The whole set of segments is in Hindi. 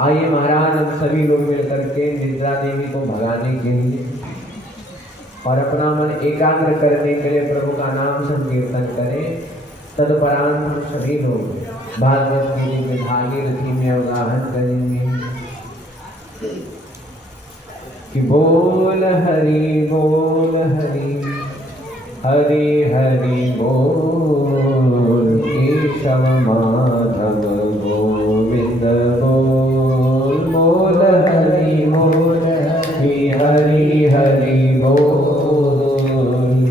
आइए महाराज हम सभी लोग मिलकर के निद्रा देवी को भगाने के लिए और अपना मन एकाग्र करने के लिए प्रभु का नाम संकीर्तन करें। तदुपरांत हम सभी लोग भागवत गीता के धागे रथी में अवगाहन करेंगे कि बोल हरि हरि हरि बोल केशव माधव गोविंद बोल बोल हरि हरि हरि बोल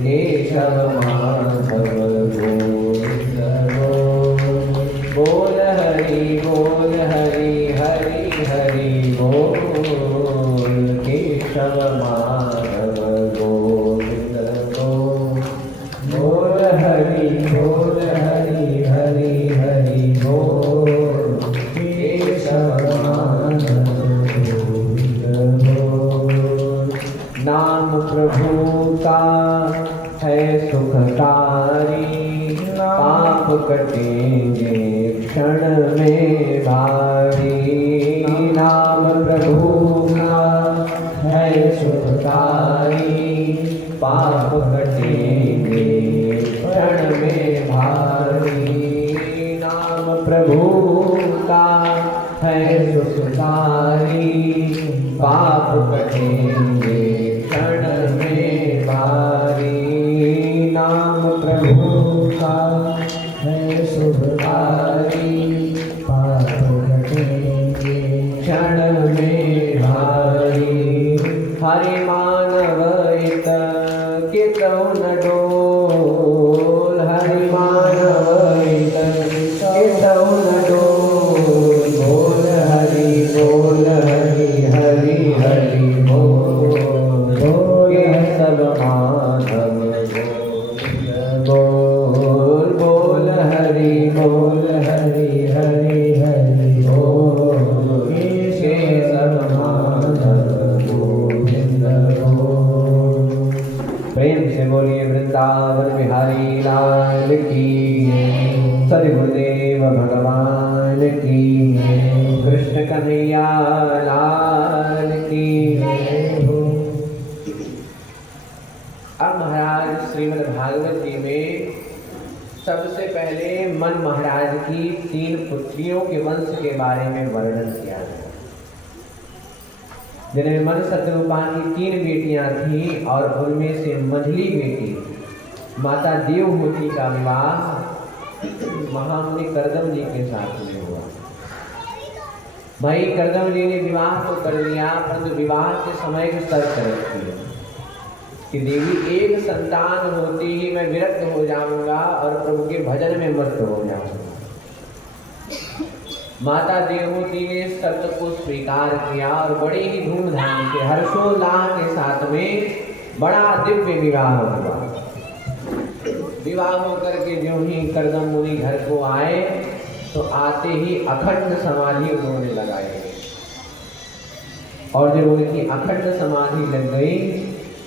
केशव माधव गोविंद बोल बोल हरि हरि हरि बोल केशव माधव गोविंद बोल बोल हरि हरि हरि बोल केशव माधव गोविंद बोल। नाम प्रभु का है सुखकारी, पाप कटेंगे क्षण में भारी। नाम प्रभु का है सुखकारी, पाप कटेंगे क्षण में भारी। नाम प्रभु का है सुखकारी, पाप कटेंगे क्षण में भारी। नाम प्रभु का है सुखकारी, पाप कटेंगे क्षण में भारी। हरि मानव इत कितौ न डोल, हरि मानव इत कितौ न डोल। बोल हरि हरि हरि बोल केशव माधव गोविंद बोल बोल हरि हरि हरि बोल केशव माधव गोविंद बोल। प्रेम से बोलिए वृंदावन बिहारी लाल की, सदि गुरुदेव भगवान की, कृष्ण कन्हैया लाल की। अब महाराज श्रीमद् भागवत जी में सबसे पहले मन महाराज की 3 पुत्रियों के वंश के बारे में वर्णन किया गया, जिनमें मन सतरूपा की 3 बेटियां थीं और उनमें से मझली बेटी माता देवहूति का विवाह महामुनि कर्दम जी के साथ में हुआ। भाई कर्दम जी ने विवाह तो कर लिया, परंतु विवाह के समय की शर्त रखी कि देवी एक संतान होते ही मैं विरक्त हो जाऊंगा और प्रभु के भजन में मस्त हो जाऊंगा। माता देवहूति ने शर्त को स्वीकार किया और बड़े ही धूमधाम से हर्षोल्लाह के साथ में बड़ा दिव्य विवाह हुआ। विवाह होकर के जो ही कर्दम मुनि घर को आए तो आते ही अखंड समाधि उन्होंने लगाई, और जब उनकी अखंड समाधि लग गई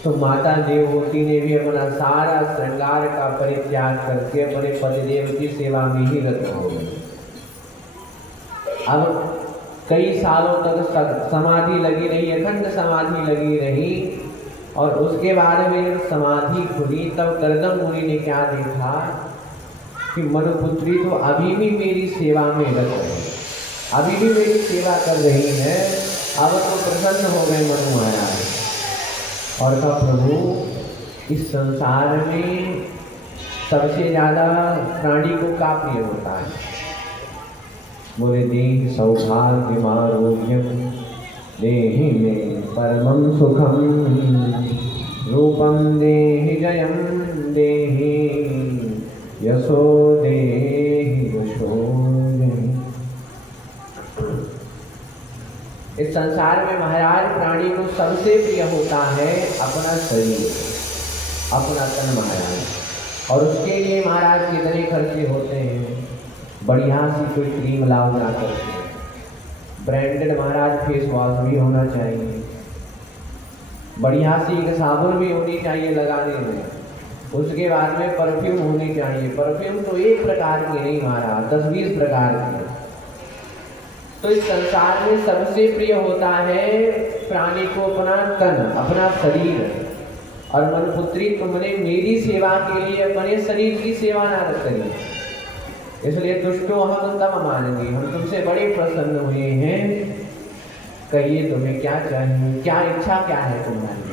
तो माता देवहूति ने भी अपना सारा श्रृंगार का परित्याग करके अपने पतिदेव की सेवा में ही रत हो गई। अब कई सालों तक समाधि लगी रही, अखंड समाधि लगी रही, और उसके बाद में जब समाधि खुली तब कर्दम मुनि ने क्या देखा कि मनुपुत्री तो अभी भी मेरी सेवा में रत है, अभी भी मेरी सेवा कर रही है। अब तो प्रसन्न हो गए मनु महाराज और कहा प्रभु इस संसार में सबसे ज्यादा प्राणी को क्या प्रिय होता है? बोले देहि सौभाग्यमारोग्यम देहि मे परमं सुखम रूपम देहि जयम देहि यशो देहि यशो देहि। इस संसार में महाराज प्राणी को सबसे प्रिय होता है अपना शरीर, अपना तन महाराज, और उसके लिए महाराज कितने खर्चे होते हैं। बढ़िया सी कोई क्रीम लाओ जा करके, ब्रांडेड महाराज फेस वॉश भी होना चाहिए, बढ़िया सी एक साबुन भी होनी चाहिए लगाने में, उसके बाद में परफ्यूम होनी चाहिए। परफ्यूम तो एक प्रकार की नहीं महाराज, 10-20 प्रकार की। तो इस संसार में सबसे प्रिय होता है प्राणी को अपना तन, अपना शरीर। और मन पुत्री, तुमने मेरी सेवा के लिए अपने शरीर की सेवा ना करी, इसलिए तुष्टो हम तम मानेंगे, हम तुमसे बड़े प्रसन्न हुए हैं। कहिए तुम्हें क्या चाहिए, क्या इच्छा क्या है तुम्हारी।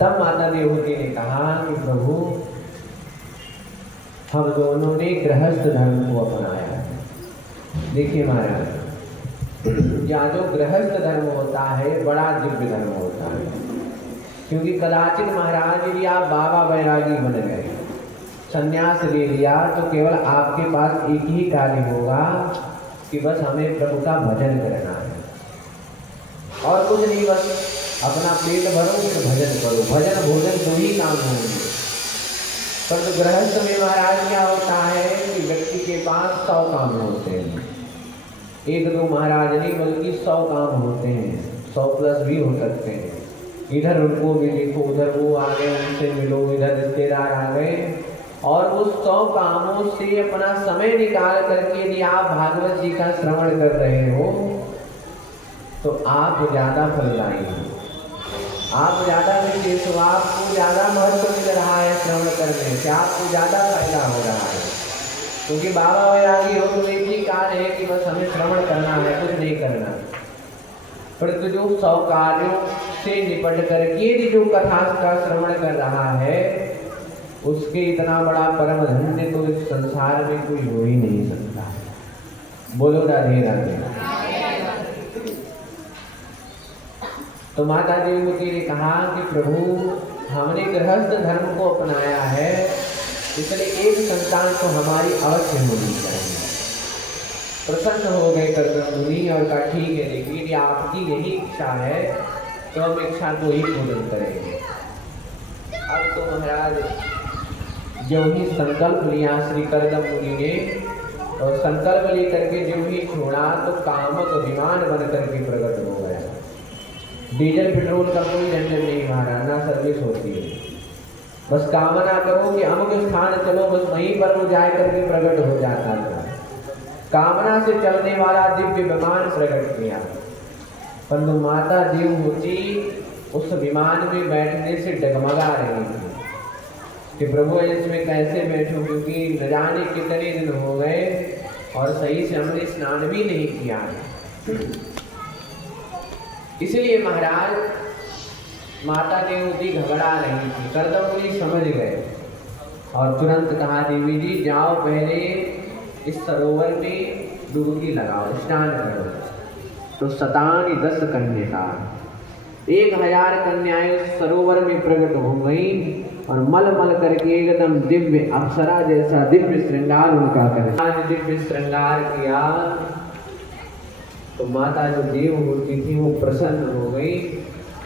तब माता देवहूति ने कहा कि प्रभु, हम दोनों ने गृहस्थ धर्म को अपनाया है। देखिए महाराज, या जो गृहस्थ धर्म होता है बड़ा दिव्य धर्म होता है। क्योंकि कदाचित महाराज यदि आप बाबा वैरागी बन गए, संन्यास ले लिया, तो केवल आपके पास एक ही कार्य होगा कि बस हमें प्रभु का भजन करना है और कुछ नहीं, बस अपना पेट भरो फिर भजन करो। भजन भोजन दो ही काम होंगे। पर तो गृहस्थ में महाराज क्या होता है कि व्यक्ति के पास 100 काम होते हैं। एक दो महाराज नहीं बल्कि 100 काम होते हैं, 100 प्लस भी हो सकते हैं। इधर उनको भी लिखो, उधर वो आ गए उनसे मिलो, इधर रिश्तेदार आ गए, और उस 100 कामों से अपना समय निकाल करके यदि आप भागवत जी का श्रवण कर रहे हो तो आप ज्यादा फलदायी हो, आप ज्यादा विशेष हो, आपको ज्यादा महत्व मिल रहा है श्रवण करने से, आपको ज्यादा फायदा हो रहा है। क्योंकि बाबा वैरागी हो तो एक ही कार्य है कि बस हमें श्रवण करना है, कुछ नहीं करना। परंतु जो 100 कार्यों से निपट करके जो कथा का श्रवण कर रहा है, उसके इतना बड़ा परम धन्य तो इस संसार में कोई हो ही नहीं सकता। बोलो राधे राधे। तो माता देवहूति ने कहा कि प्रभु, हमने गृहस्थ धर्म को अपनाया है, इसलिए एक संतान तो हमारी अवश्य होनी चाहिए। प्रसन्न हो गए कर्दम मुनि और कहा ठीक है, देखिए यदि आपकी यही इच्छा है तो हम इच्छा को ही पूर्ण करेंगे। अब तो महाराज जो ही संकल्प लिया श्री कर्दम मुनि ने, और संकल्प लेकर के जो ही छोड़ा तो कामक विमान बन करके प्रकट हो गया। डीजल पेट्रोल का कोई झंझट नहीं महाराज, ना सर्विस होती है। बस कामना करो कि अमुक स्थान चलो, बस वहीं पर वो जाए करके प्रकट हो जाता था। कामना से चलने वाला दिव्य विमान प्रकट किया। परंतु माता देवहूति उस विमान में बैठने से डगमगा रही थी कि प्रभु इसमें कैसे बैठूं, क्योंकि न जाने कितने दिन हो गए और सही से हमने स्नान भी नहीं किया है। इसलिए महाराज माता देवहूति घबरा रही थी। कर्दम मुनि समझ गए और तुरंत कहा, देवी जी जाओ पहले इस सरोवर में डुबकी लगाओ, स्नान करो। तो 10 कन्या, 1000 कन्याएं उस सरोवर में प्रकट हो गई और मल मल करके एकदम दिव्य अप्सरा जैसा दिव्य श्रृंगार उनका कर दिव्य श्रृंगार किया। तो माता जो देवहूति थी वो प्रसन्न हो गई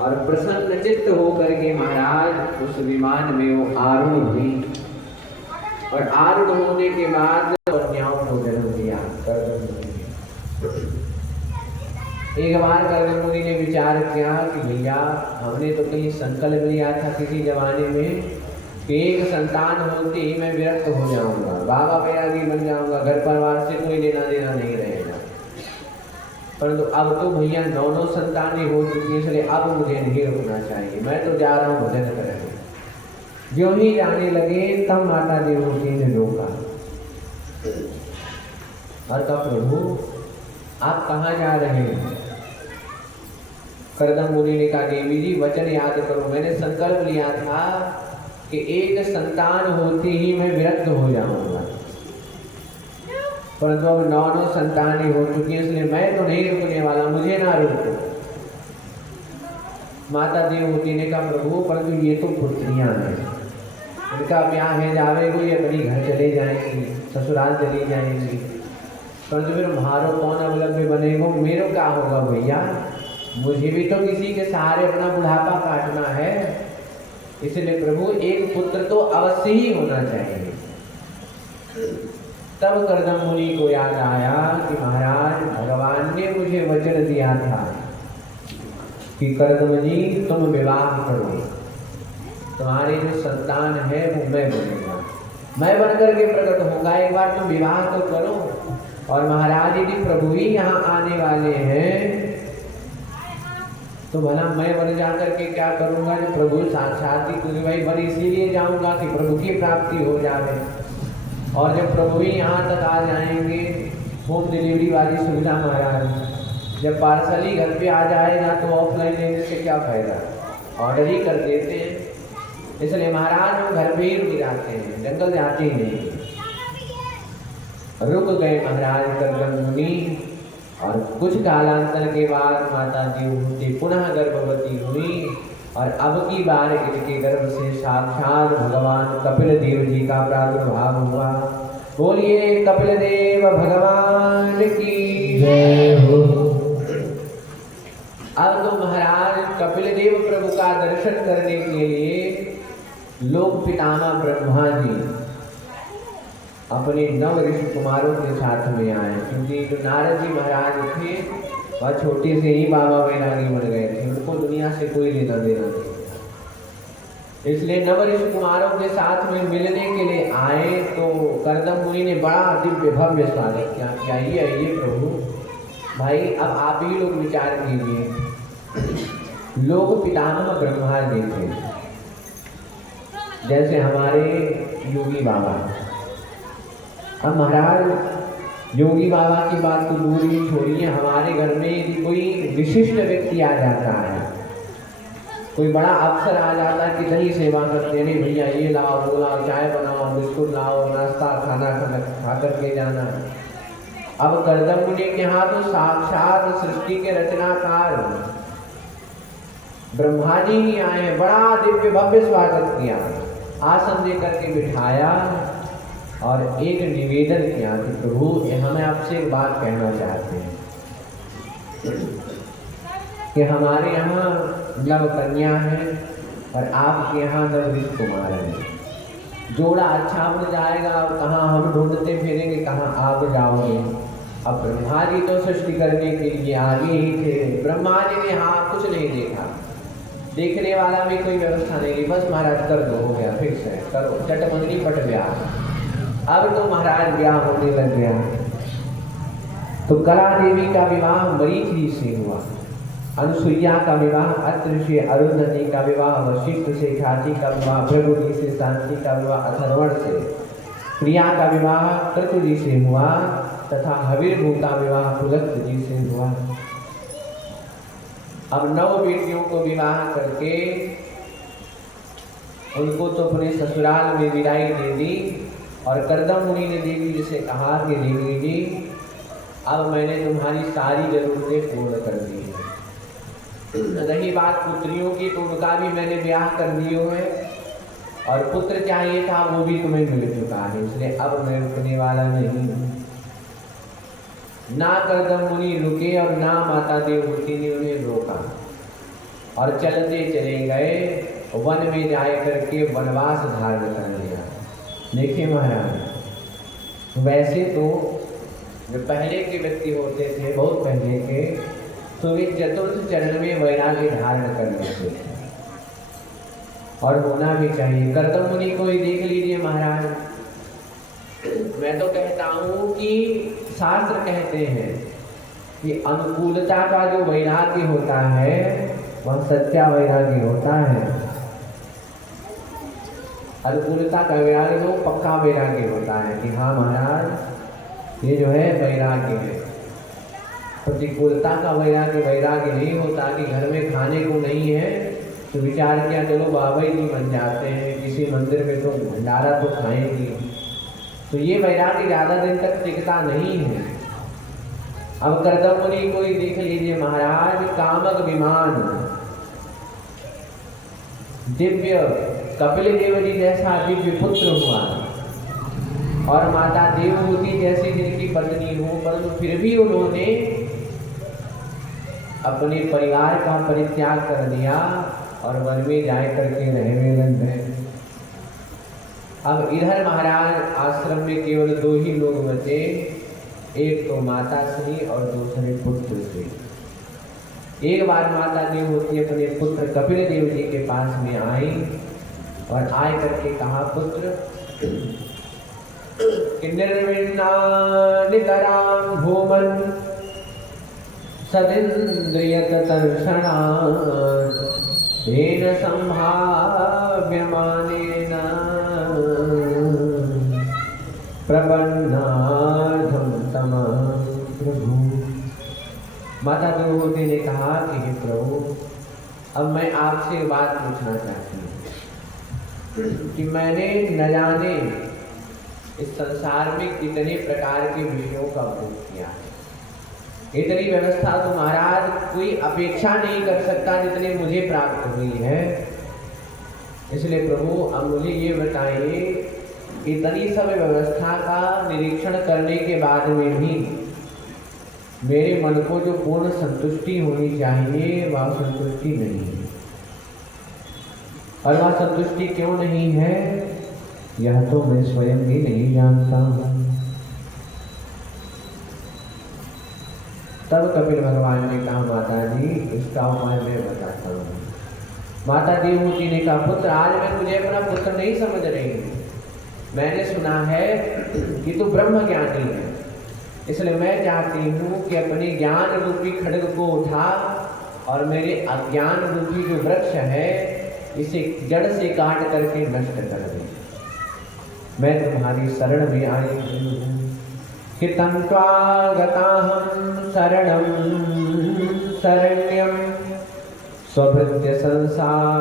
और प्रसन्न चित्त होकर के महाराज उस विमान में वो आरूढ़ हुई। और आरूढ़ होने के बाद कन्याओं को जन्म दिया कर्दम मुनि ने। एक बार कर्दम मुनि ने विचार किया कि भैया, हमने तो कहीं संकल्प लिया था किसी जमाने में कि एक संतान होते ही मैं विरक्त हो जाऊंगा, बाबा वैरागी बन जाऊंगा, घर परिवार से कोई लेना देना नहीं रहेगा। परंतु अब तो भैया 9 संतानें हो चुकी है, इसलिए अब मुझे नहीं रुकना चाहिए, मैं तो जा रहा हूँ भजन करने। जो ही जाने लगे तब माता देवहूति ने रोका और कहा, प्रभु आप कहाँ जा रहे हैं। कर्दम मुनि ने कहा, देवी जी वचन याद करो, मैंने संकल्प लिया था कि एक संतान होते ही मैं विरक्त हो जाऊंगा, परंतु अब 9 संतानें हो चुकी है, इसलिए मैं तो नहीं रुकने वाला, मुझे ना रोको। माता देवहूति ने कहा, प्रभु परंतु ये तो पुत्रियां हैं, उनका ब्याह है जावे कोई अपनी घर चले जाएंगी, ससुराल चली जाएंगी, परंतु फिर म्हारो कौन अवलंबी बनेगा, मेरे क्या होगा भैया, मुझे भी तो किसी के सहारे अपना बुढ़ापा काटना है। इसलिए प्रभु एक पुत्र तो अवश्य ही होना चाहिए। तब कर्दम मुनि को याद आया कि महाराज भगवान ने मुझे वचन दिया था कि कर्दम जी तुम विवाह करो, तुम्हारे जो संतान है वो मैं बनूंगा, मैं बनकर के प्रकट होगा, एक बार तुम विवाह तो करो और महाराज यदि प्रभु ही यहाँ आने वाले हैं तो भला मैं वन जाकर के क्या करूँगा जब प्रभु साक्षात ही तुझे भाई वन इसीलिए जाऊँगा कि प्रभु की प्राप्ति हो जाए। और जब प्रभु ही यहाँ तक आ जाएंगे, होम डिलीवरी वाली सुविधा महाराज, जब पार्सल ही घर पे आ जाएगा तो ऑफलाइन लेने से क्या फायदा, ऑर्डर ही कर देते हैं। इसलिए महाराज हम घर पे ही रुक जाते हैं, जंगल जाते ही नहीं। रुक गए महाराज कर्दम मुनि और कुछ कालांतर के बाद माता देवहूति पुनः गर्भवती हुई और अब की बार इनके गर्भ से साक्षात भगवान कपिल देव जी का प्रादुर्भाव हुआ। बोलिए कपिल देव भगवान की जय हो। अब तो महाराज कपिल देव प्रभु का दर्शन करने के लिए लोक पितामह ब्रह्मा जी अपने 9 ऋषि कुमारों के साथ में आए, क्योंकि जो नारद जी महाराज थे वह छोटे से ही बाबा वैरागी बन गए थे, उनको दुनिया से कोई लेना देना नहीं था। इसलिए 9 ऋषि कुमारों के साथ में मिलने के लिए आए तो कर्दम मुनि ने बड़ा दिव्य भव्य स्वागत किया कि आइए आइए प्रभु। भाई अब आप ही लोग विचार कीजिए, लोग पितामह ब्रह्मा जी थे, जैसे हमारे योगी बाबा। अब महाराज योगी बाबा की बात तो दूर ही छोड़िए, हमारे घर में यदि कोई विशिष्ट व्यक्ति आ जाता है, कोई बड़ा अफसर आ जाता है कि नहीं सेवा करते, नहीं भैया ये लाओ वो लाओ, चाय बनाओ, बिस्कुट लाओ, नाश्ता खाना खा करके जाना। अब कर्दम मुनि के यहाँ तो साक्षात सृष्टि के रचनाकार ब्रह्मा जी ही आए हैं, बड़ा दिव्य भव्य स्वागत किया, आसन दे करके बिठाया और एक निवेदन किया कि प्रभु हमें आपसे एक बात कहना चाहते हैं कि हमारे यहाँ 9 कन्या है और आपके यहाँ 9 ऋषि कुमार हैं। जोड़ा अच्छा बन जाएगा, कहाँ हम ढूंढते फिरेंगे, कहाँ आप जाओगे। अब ब्रह्मा जी तो सृष्टि करने के लिए आगे ही थे। ब्रह्मा जी ने हाँ कुछ नहीं देखा, देखने वाला भी कोई व्यवस्था नहीं, बस महाराज कर दो, हो गया, फिक्स है, करो, चटमंगनी पट ब्याह। अब तो महाराज ब्याह होने लग गया। तो कला देवी का विवाह मरीचि से हुआ, अनुसुईया का विवाह अत्रि से, अरुंधति का विवाह वशिष्ठ से, ख्याति का विवाह भृगुजी से, शांति का विवाह अथर्वण से, प्रिया का विवाह कृतुजी से हुआ तथा हविर्भू का विवाह पुलस्त्य जी से हुआ। अब 9 बेटियों को विवाह करके उनको तो अपने ससुराल में विदाई दे दी और कर्दम मुनि ने देवी जी से कहा कि देवी जी अब मैंने तुम्हारी सारी जरूरतें पूर्ण कर दी है। रही बात पुत्रियों की तो उनका भी मैंने ब्याह कर दियो है और पुत्र चाहिए था वो भी तुम्हें मिल चुका है, इसलिए अब मैं रुकने वाला नहीं हूँ। ना कर्दम मुनि रुके और ना माता देवहूति ने उन्हें रोका और चलते चले गए, वन में जाए करके वनवास धारण कर लिया। देखिए महाराज, वैसे तो जो पहले के व्यक्ति होते थे, बहुत पहले के, तो वे चतुर्थ चरण में वैराग्य धारण कर लेते थे और होना भी चाहिए। कर्दम मुनि को ही देख लीजिए महाराज, मैं तो कहता हूँ कि शास्त्र कहते हैं कि अनुकूलता का जो वैराग्य होता है वह सच्चा वैराग्य होता है। अनुकूलता का वैराग्य वो पक्का वैराग्य होता है कि हाँ महाराज ये जो है वैराग्य है। प्रतिकूलता का वैराग्य नहीं होता कि घर में खाने को नहीं है तो विचार किया चलो बाबा जी बन जाते हैं, किसी मंदिर में तो भंडारा तो खाएंगे, तो ये वैराग्य ज़्यादा दिन तक टिकता नहीं है। अब कर्दम मुनि को ही देख लीजिए महाराज, कामक विमान दिव्य कपिल देव जी जैसा दिव्य पुत्र हुआ और माता देवहूति जैसी जिनकी पत्नी हो, परंतु फिर भी उन्होंने अपने परिवार का परित्याग कर दिया और वन में जाए करके रहने लग गए। अब इधर महाराज आश्रम में केवल 2 ही लोग बचे, एक तो माता श्री और दूसरे पुत्र श्री। एक बार माता देवहूति अपने पुत्र कपिल देव जी के पास में आई और आए करके कहा, पुत्र कि निर्विण्णानितरां भूमन् सदिन्द्रियतर्षणात् तेन संभाव्यमानेन प्रपन्नार्थं तमः प्रभु। माता देवहूति ने कहा कि हे प्रभु, अब मैं आपसे बात पूछना चाहती हूँ कि मैंने न जाने इस संसार में कितने प्रकार के विषयों का उपयोग किया है। इतनी व्यवस्था तो महाराज कोई अपेक्षा नहीं कर सकता जितनी मुझे प्राप्त हुई है। इसलिए प्रभु अब मुझे ये बताइए, इतनी सब व्यवस्था का निरीक्षण करने के बाद में भी मेरे मन को जो पूर्ण संतुष्टि होनी चाहिए वह संतुष्टि नहीं है। और वह संतुष्टि क्यों नहीं है, यह तो मैं स्वयं भी नहीं जानता हूँ। तब कपिल भगवान ने कहा, माता जी इसका उपाय मैं बताता हूँ। माता देवहूति ने कहा, पुत्र आज मैं तुझे अपना पुत्र नहीं समझ रही हूँ। मैंने सुना है कि तू ब्रह्म ज्ञानी है, इसलिए मैं चाहती हूँ कि अपने ज्ञान रूपी खड्ग को उठा और मेरे अज्ञान रूपी जो वृक्ष है इसे जड़ से काट करके नष्ट कर दे। मैं तुम्हारी शरण में आई हूँ कि तन्त्वागताहं शरणं शरण्यं स्वभृत्य संसारतरोद्धारं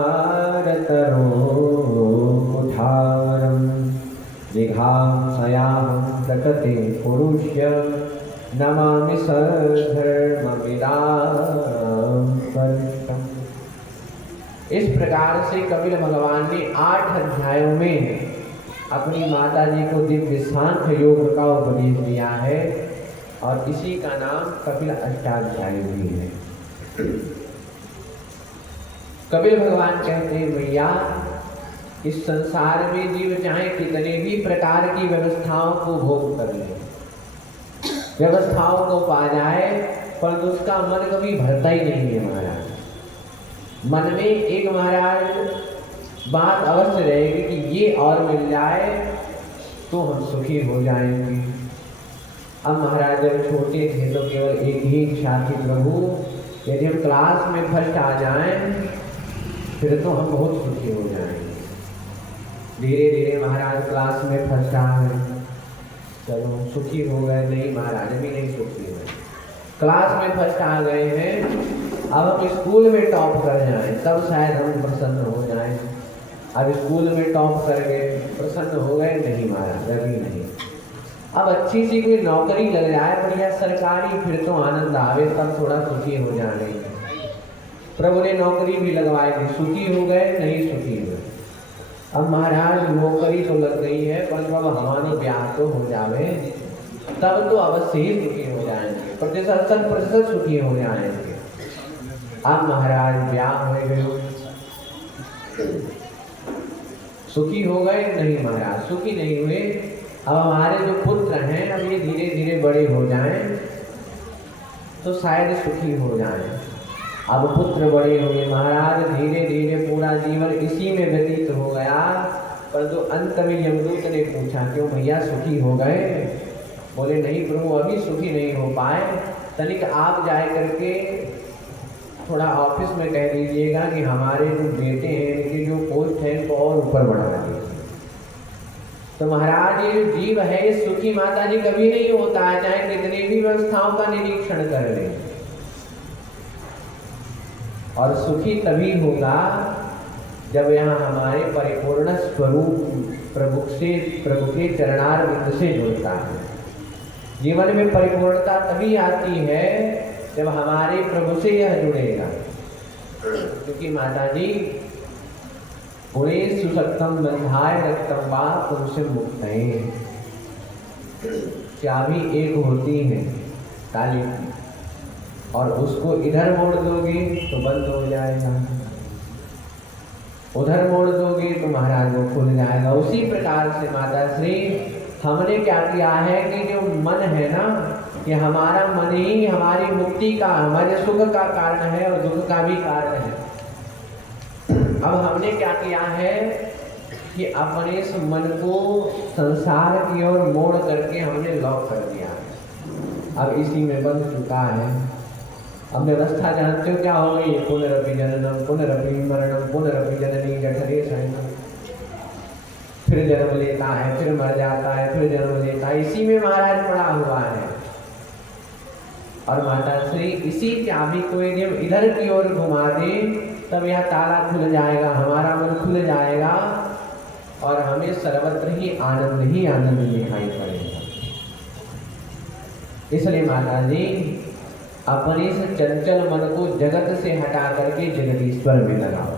जिघांसयाहं प्रकृते पुरुष्य नमामि सधर्मविदां। इस प्रकार से कपिल भगवान ने 8 अध्यायों में अपनी माता जी को दिव्य सांख्य योग का उपदेश दिया है और इसी का नाम कपिल अष्टाध्याय भी है। कपिल भगवान कहते हैं, भैया इस संसार में जीव चाहे कितने भी प्रकार की व्यवस्थाओं को भोग कर ले, व्यवस्थाओं को पा जाए, पर उसका मन कभी भरता ही नहीं है महाराज। मन में एक महाराज बात अवश्य रहेगी कि ये और मिल जाए तो हम सुखी हो जाएंगे। अब महाराज जब छोटे थे तो केवल एक ही इच्छा थी, प्रभु यदि हम क्लास में फर्स्ट आ जाएं फिर तो हम बहुत सुखी हो जाएंगे। धीरे धीरे महाराज क्लास में फर्स्ट आ गए, चलो सुखी हो गए। नहीं महाराज अभी नहीं सुखी हुए। क्लास में फर्स्ट आ गए हैं, अब हम स्कूल में टॉप कर जाएं तब शायद हम प्रसन्न हो जाएं। अब स्कूल में टॉप कर गए, प्रसन्न हो गए, नहीं महाराज अभी नहीं। अब अच्छी सी कोई नौकरी लग जाए बढ़िया सरकारी, फिर तो आनंद आवे, तब थोड़ा सुखी हो जाएंगे। प्रभु ने नौकरी भी लगवाई थी, सुखी हो गए, नहीं सुखी हुए। अब महाराज नौकरी तो लग गई है, पर जब हमारे ब्याह तो हो जावे तब तो अवश्य ही सुखी हो जाएंगे, 100% सुखी हो जाएंगे। अब महाराज ब्याह हो गए, सुखी हो गए, नहीं महाराज सुखी नहीं हुए। अब हमारे जो पुत्र हैं अब ये धीरे धीरे बड़े हो जाएं तो शायद सुखी हो जाएं। अब पुत्र बड़े हो गए महाराज, धीरे धीरे पूरा जीवन इसी में व्यतीत हो गया। पर जो अंत में यमदूत ने पूछा, क्यों भैया सुखी हो गए? बोले नहीं प्रभु अभी सुखी नहीं हो पाए, तनिक आप जाए करके थोड़ा ऑफिस में कह दीजिएगा कि हमारे जो बेटे हैं इनकी जो पोस्ट है इनको और ऊपर बढ़ा दीजिए। तो महाराज ये जीव है सुखी माता जी कभी नहीं होता, चाहे कितनी भी व्यवस्थाओं का निरीक्षण कर ले। और सुखी तभी होगा जब यहाँ हमारे परिपूर्ण स्वरूप प्रभु के चरणारविंद से जुड़ता है। जीवन में परिपूर्णता तभी आती है जब हमारे प्रभु से यह जुड़ेगा। क्योंकि माता जी गुणे सुसक्तम बंधाय रक्तम वा पुरुष मुक्त है, चाबी एक होती है ताली की, और उसको इधर मोड़ दोगे तो बंद हो जाएगा, उधर मोड़ दोगे तो महाराज वो खुल जाएगा। उसी प्रकार से माता श्री हमने क्या किया है कि जो मन है ना, कि हमारा मन ही हमारी मुक्ति का, हमारे सुख का कारण है और दुख का भी कारण है। अब हमने क्या किया है कि कि अपने इस मन को संसार की ओर मोड़ करके हमने लॉक कर दिया है, अब इसी में बंध चुका है। अब व्यवस्था जानते हो क्या हो गई? पुनरपि जननम पुनरपि मरणम पुनरपि जननी जठरे शयनम। फिर जन्म लेता है, फिर मर जाता है, फिर जन्म लेता है, इसी में महाराज पड़ा हुआ है। और माता श्री इसी चाबी को यदि हम इधर की ओर घुमा दें तब यह ताला खुल जाएगा, हमारा मन खुल जाएगा और हमें सर्वत्र ही आनंद दिखाई पड़ेगा। इसलिए माता जी अपने इस चंचल मन को जगत से हटा करके जगदीश्वर में लगाओ।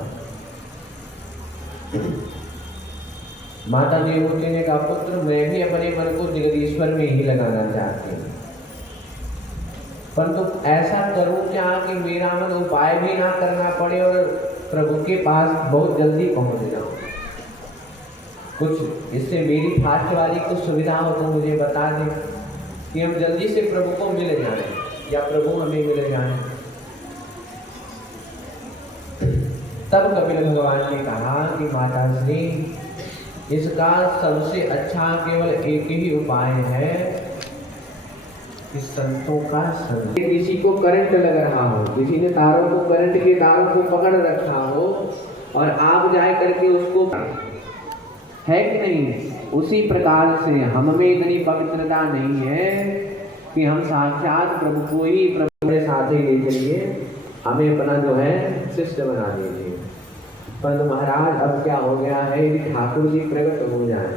माता देवहूति ने कहा, पुत्र मैं भी अपने मन को जगदीश्वर में ही लगाना चाहती हूँ, परंतु ऐसा करूं क्या कि मेरा मन उपाय भी ना करना पड़े और प्रभु के पास बहुत जल्दी पहुंच जाऊं। कुछ इससे मेरी फास्ट वाली कुछ सुविधा हो तो मुझे बता दें कि हम जल्दी से प्रभु को मिल जाएं या प्रभु हमें मिल जाएं। तब कपिल भगवान ने कहा कि माता श्री इसका सबसे अच्छा केवल एक ही उपाय है कि संतों का संग। किसी को करंट लग रहा हो, किसी ने तारों को करंट के तारों को पकड़ रखा हो और आप जाए करके उसको, है कि नहीं? उसी प्रकार से हम में इतनी पवित्रता नहीं है कि हम साक्षात प्रभु को ही प्रभु के साथ ही ले चलिए, हमें अपना जो है शिष्य बना दीजिए। परंतु महाराज अब क्या हो गया है, यदि ठाकुर जी प्रकट हो जाए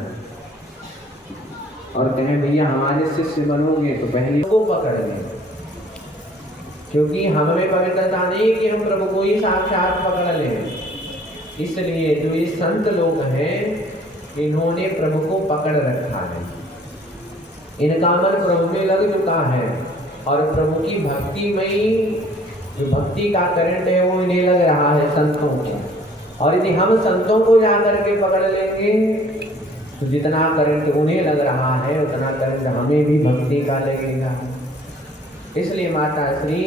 और कहें भैया हमारे शिष्य बनोगे तो पहले को पकड़ लें, क्योंकि हमें पवित्रता नहीं कि हम प्रभु को ही साक्षात पकड़ लें। इसलिए जो ये संत लोग हैं इन्होंने प्रभु को पकड़ रखा है, इनका मन प्रभु में लग चुका है और प्रभु की भक्ति में जो भक्ति का करंट है वो इन्हें लग रहा है संतों को। और यदि हम संतों को जाकर के पकड़ लेंगे तो जितना करंट उन्हें लग रहा है उतना करंट हमें भी भक्ति का लगेगा। इसलिए माता श्री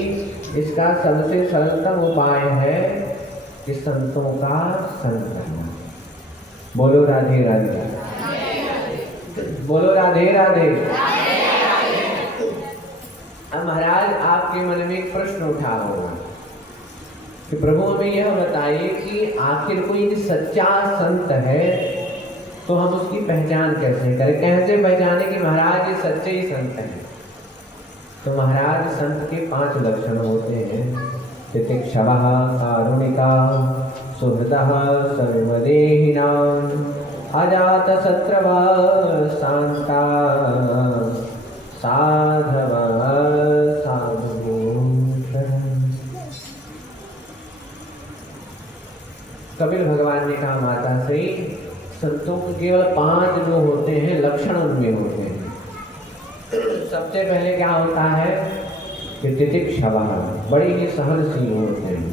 इसका सबसे सरलतम उपाय है कि संतों का संग करना। बोलो राधे राधे, बोलो राधे राधे। अब महाराज आपके मन में एक प्रश्न उठा होगा कि प्रभु हमें यह बताइए कि आखिर कोई सच्चा संत है तो हम उसकी पहचान कैसे करें, कैसे पहचाने कि महाराज ये सच्चे ही संत हैं। तो महाराज संत के 5 लक्षण होते हैं, तितिक्षवः कारुणिका सुहृदः सर्वदेहिनां अजातशत्रवः शान्ता साधवः साधुभूषणः। कपिल भगवान ने कहा माता से संतों के केवल 5 जो होते हैं लक्षण उनमें होते हैं। सबसे पहले क्या होता है कि तितिक्षवः, बड़ी ही सहनशील होते हैं,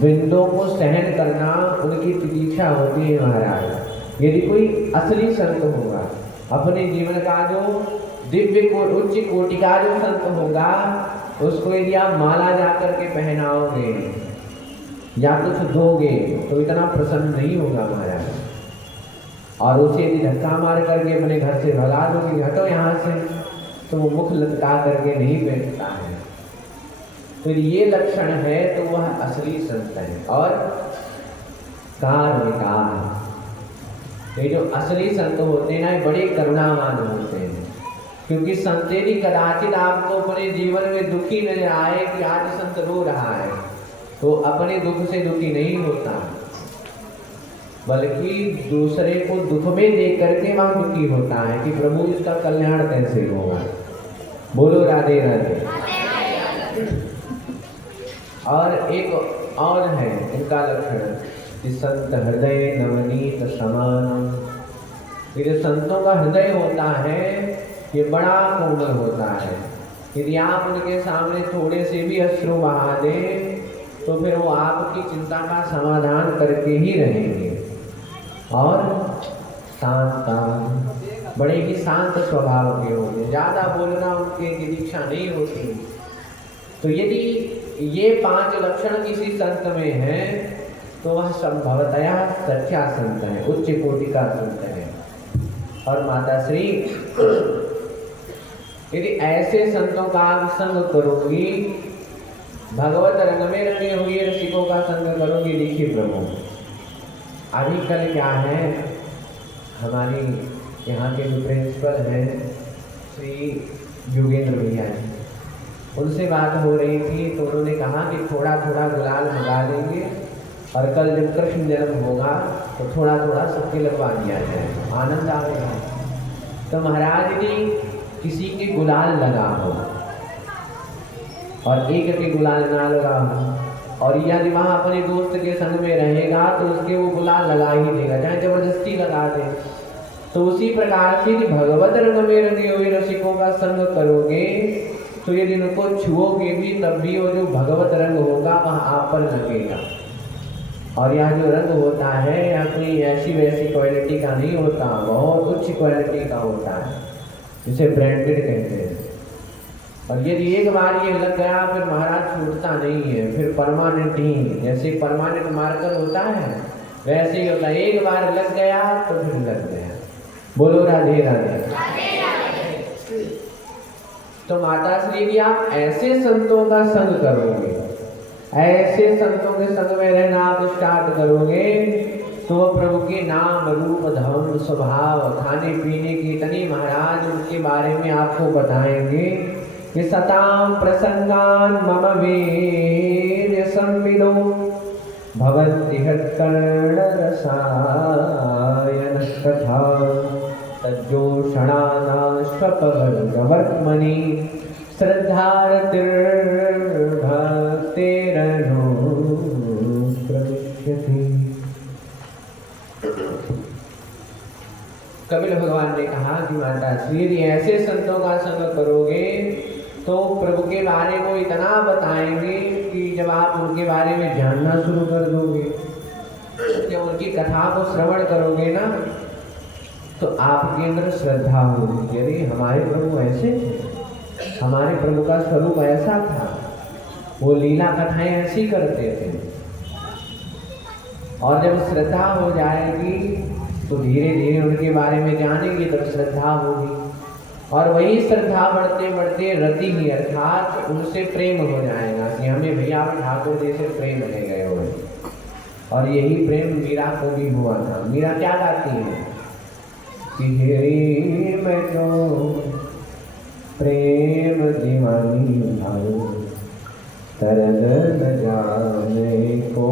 बिंदों को सहन करना उनकी प्रतीक्षा होती है। महाराज यदि कोई असली संत होगा, अपने जीवन का जो दिव्य को उच्च कोटि का जो संत होगा, उसको यदि आप माला जाकर के पहनाओगे या कुछ दोगे तो इतना प्रसन्न नहीं होगा महाराज। और उसे यदि धक्का मार करके अपने घर से भगा दोगे, हटो यहाँ से, तो वो मुख लटका करके नहीं बैठता है। तो ये लक्षण है तो वह असली संत है। और कारुणिका, ये जो असली संत होते हैं ना बड़े करुणावान होते हैं, क्योंकि संत यदि कदाचित आपको अपने जीवन में दुखी नजर आए कि आज संत रो रहा है तो अपने दुख से दुखी नहीं होता, बल्कि दूसरे को दुख में देख करके वह दुखी होता है कि प्रभु इसका कल्याण कैसे होगा। बोलो राधे राधे। और एक और है इनका लक्षण कि संत हृदय नवनीत समान। ये जो संतों का हृदय होता है ये बड़ा कोमल होता है। यदि आप उनके सामने थोड़े से भी अश्रु बहा दें तो फिर वो आपकी चिंता का समाधान करके ही रहेंगे। और शांता, बड़े ही शांत स्वभाव के होते, ज़्यादा बोलना उनके दीक्षा नहीं होती। तो यदि ये 5 लक्षण किसी संत में हैं तो वह संभवतया सच्चा संत है, उच्च कोटि का संत है। और माता श्री, यदि ऐसे संतों का आप संग करोगी, भगवत रंग में रंगे हुए रसिकों का संग करोगी। देखिए प्रभु, अभी कल क्या है, हमारी यहाँ के जो प्रिंसिपल हैं श्री योगेंद्र भैया जी, उनसे बात हो रही थी तो उन्होंने कहा कि थोड़ा थोड़ा गुलाल मंगा देंगे और कल जब कृष्ण जन्म होगा तो थोड़ा थोड़ा सबके लगवा दिया जाएगा, आनंद आएगा। तो महाराज जी किसी के गुलाल लगा हो और एक के गुलाल ना लगा हो, और यदि वहाँ अपने दोस्त के संग में रहेगा तो उसके वो गुलाल लगा ही देगा, चाहे जबरदस्ती लगा दे। तो उसी प्रकार से भगवत रंग में रंगे हुए रसिकों का संग करोगे तो यदि उनको छुओगे भी तब भी वो जो भगवत रंग होगा वह आप पर लगेगा। और यह जो रंग होता है यह कोई ऐसी वैसी क्वालिटी का नहीं होता, बहुत उच्च क्वालिटी का होता है, जिसे ब्रांडेड कहते हैं। और यदि एक बार ये लग गया फिर महाराज छूटता नहीं है, फिर परमानेंट ही, जैसे परमानेंट मार्कर होता है वैसे ही होता है, एक बार लग गया तो फिर लग गया। बोलो राधे राधे। तो माता श्री, यदि आप ऐसे संतों का संग करोगे, ऐसे संतों के संग में रहना आप स्टार्ट करोगे तो प्रभु के नाम रूप धर्म स्वभाव खाने पीने की इतनी महाराज उनके बारे में आपको बताएंगे कि सताम प्रसंगान मम वीर्य संविदो भवन्ति हृत्कर्ण रसायन कथा तज्जोषणानाश्वपवर्गवर्त्मनि श्रद्धारतिर्भक्तेरनो प्रविश्यति। कपिल भगवान ने कहा कि माता श्री, यदि ऐसे संतों का संग करोगे तो प्रभु के बारे में इतना बताएंगे कि जब आप उनके बारे में जानना शुरू कर दोगे, जब उनकी कथा को श्रवण करोगे ना तो आपके अंदर श्रद्धा होगी। यदि हमारे प्रभु ऐसे थे, हमारे प्रभु का स्वरूप ऐसा था, वो लीला कथाएं ऐसी करते थे। और जब श्रद्धा हो जाएगी तो धीरे धीरे उनके बारे में जानेंगे तब श्रद्धा होगी, और वही श्रद्धा बढ़ते बढ़ते रति ही अर्थात उनसे प्रेम हो जाएगा कि हमें भैया ठाकुर जी से प्रेम ले गए हो। और यही प्रेम मीरा को भी हुआ था। मीरा क्या गाती है कि हेरी मैं तो प्रेम दीवानी भाई तरग न जाने को।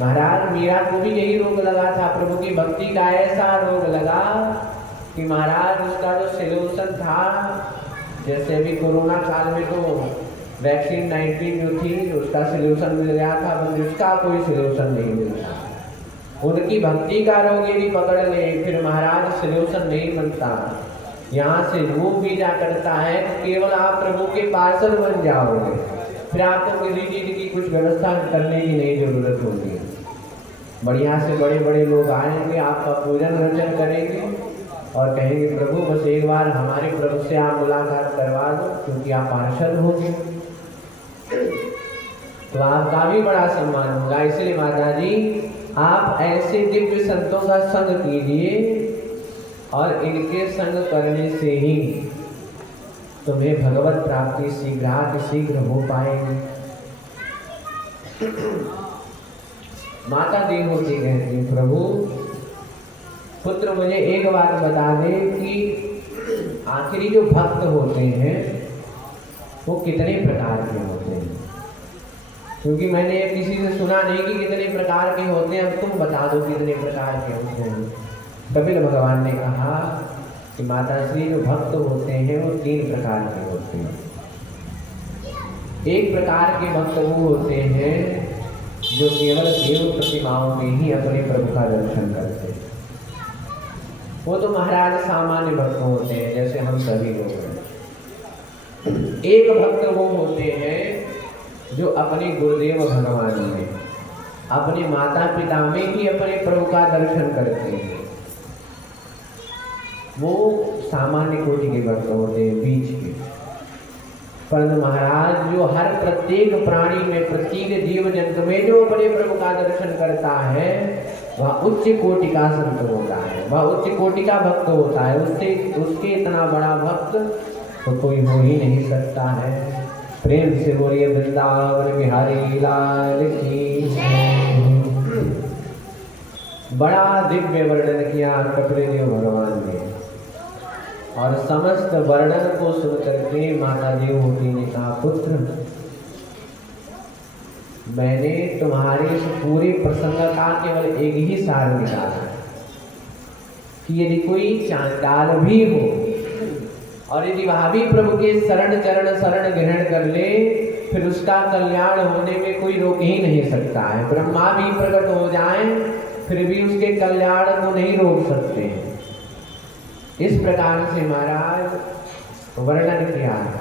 महाराज मीरा को भी यही रोग लगा था, प्रभु की भक्ति का ऐसा रोग लगा कि महाराज उसका जो सोल्यूशन था, जैसे अभी कोरोना काल में तो वैक्सीन 19 जो थी उसका सोल्यूशन मिल गया था, पर उसका कोई सोल्यूशन नहीं मिलता। उनकी भक्ति का रोग यदि पकड़ ले फिर महाराज सोल्यूशन नहीं बनता। यहाँ से रूप बीजा करता है तो केवल आप प्रभु के पार्षद बन जाओगे, फिर आपको किसी चीज की कुछ व्यवस्था करने की नहीं जरूरत होगी। बढ़िया से बड़े बड़े लोग आएंगे, आपका पूजन अर्चन करेंगे और कहेंगे प्रभु बस एक बार हमारे प्रभु से आप मुलाकात करवा दो क्योंकि आप पार्षद होंगे, तो आपका भी बड़ा सम्मान होगा। इसलिए माता जी आप ऐसे दिव्य संतों का संग कीजिए और इनके संग करने से ही तुम्हें भगवत प्राप्ति शीघ्र हो पाएगी। माता देवहूति कहती है प्रभु पुत्र मुझे एक बात बता दे कि आखिरी जो भक्त होते हैं वो कितने प्रकार के होते हैं, क्योंकि मैंने किसी से सुना नहीं कि कितने प्रकार के होते हैं, अब तुम बता दो कितने प्रकार के होते हैं। कपिल भगवान ने कहा कि माता श्री जो भक्त होते हैं वो 3 प्रकार के होते हैं। एक प्रकार के भक्त वो होते हैं जो केवल देव प्रतिमाओं में ही अपने प्रभु का दर्शन करते हैं, वो तो महाराज सामान्य भक्त होते हैं जैसे हम सभी लोग हैं। एक भक्त वो होते हैं जो अपने गुरुदेव भगवान में, अपने माता पिता में ही अपने प्रभु का दर्शन करते हैं, वो सामान्य कोटि के भक्त होते हैं, बीच के। परंतु महाराज जो हर प्रत्येक प्राणी में, प्रत्येक जीव जंतु में जो अपने प्रभु का दर्शन करता है वह उच्च कोटि का संत होता है, वह उच्च कोटि का भक्त होता है। उसके इतना बड़ा भक्त तो कोई हो ही नहीं सकता है। प्रेम से बोलिए वृंदावन बिहारी लाल की। बड़ा दिव्य वर्णन किया कपिल देव भगवान ने, और समस्त वर्णन को सुनकर के माता देवहूति ने कहा, पुत्र मैंने तुम्हारे इस पूरे प्रसंग का केवल एक ही सार निकाला कि यदि कोई चांडाल भी हो और यदि वह भी प्रभु के शरण ग्रहण कर ले, फिर उसका कल्याण होने में कोई रोक ही नहीं सकता है। ब्रह्मा भी प्रकट हो जाए फिर भी उसके कल्याण को नहीं रोक सकते। इस प्रकार से महाराज वर्णन किया है,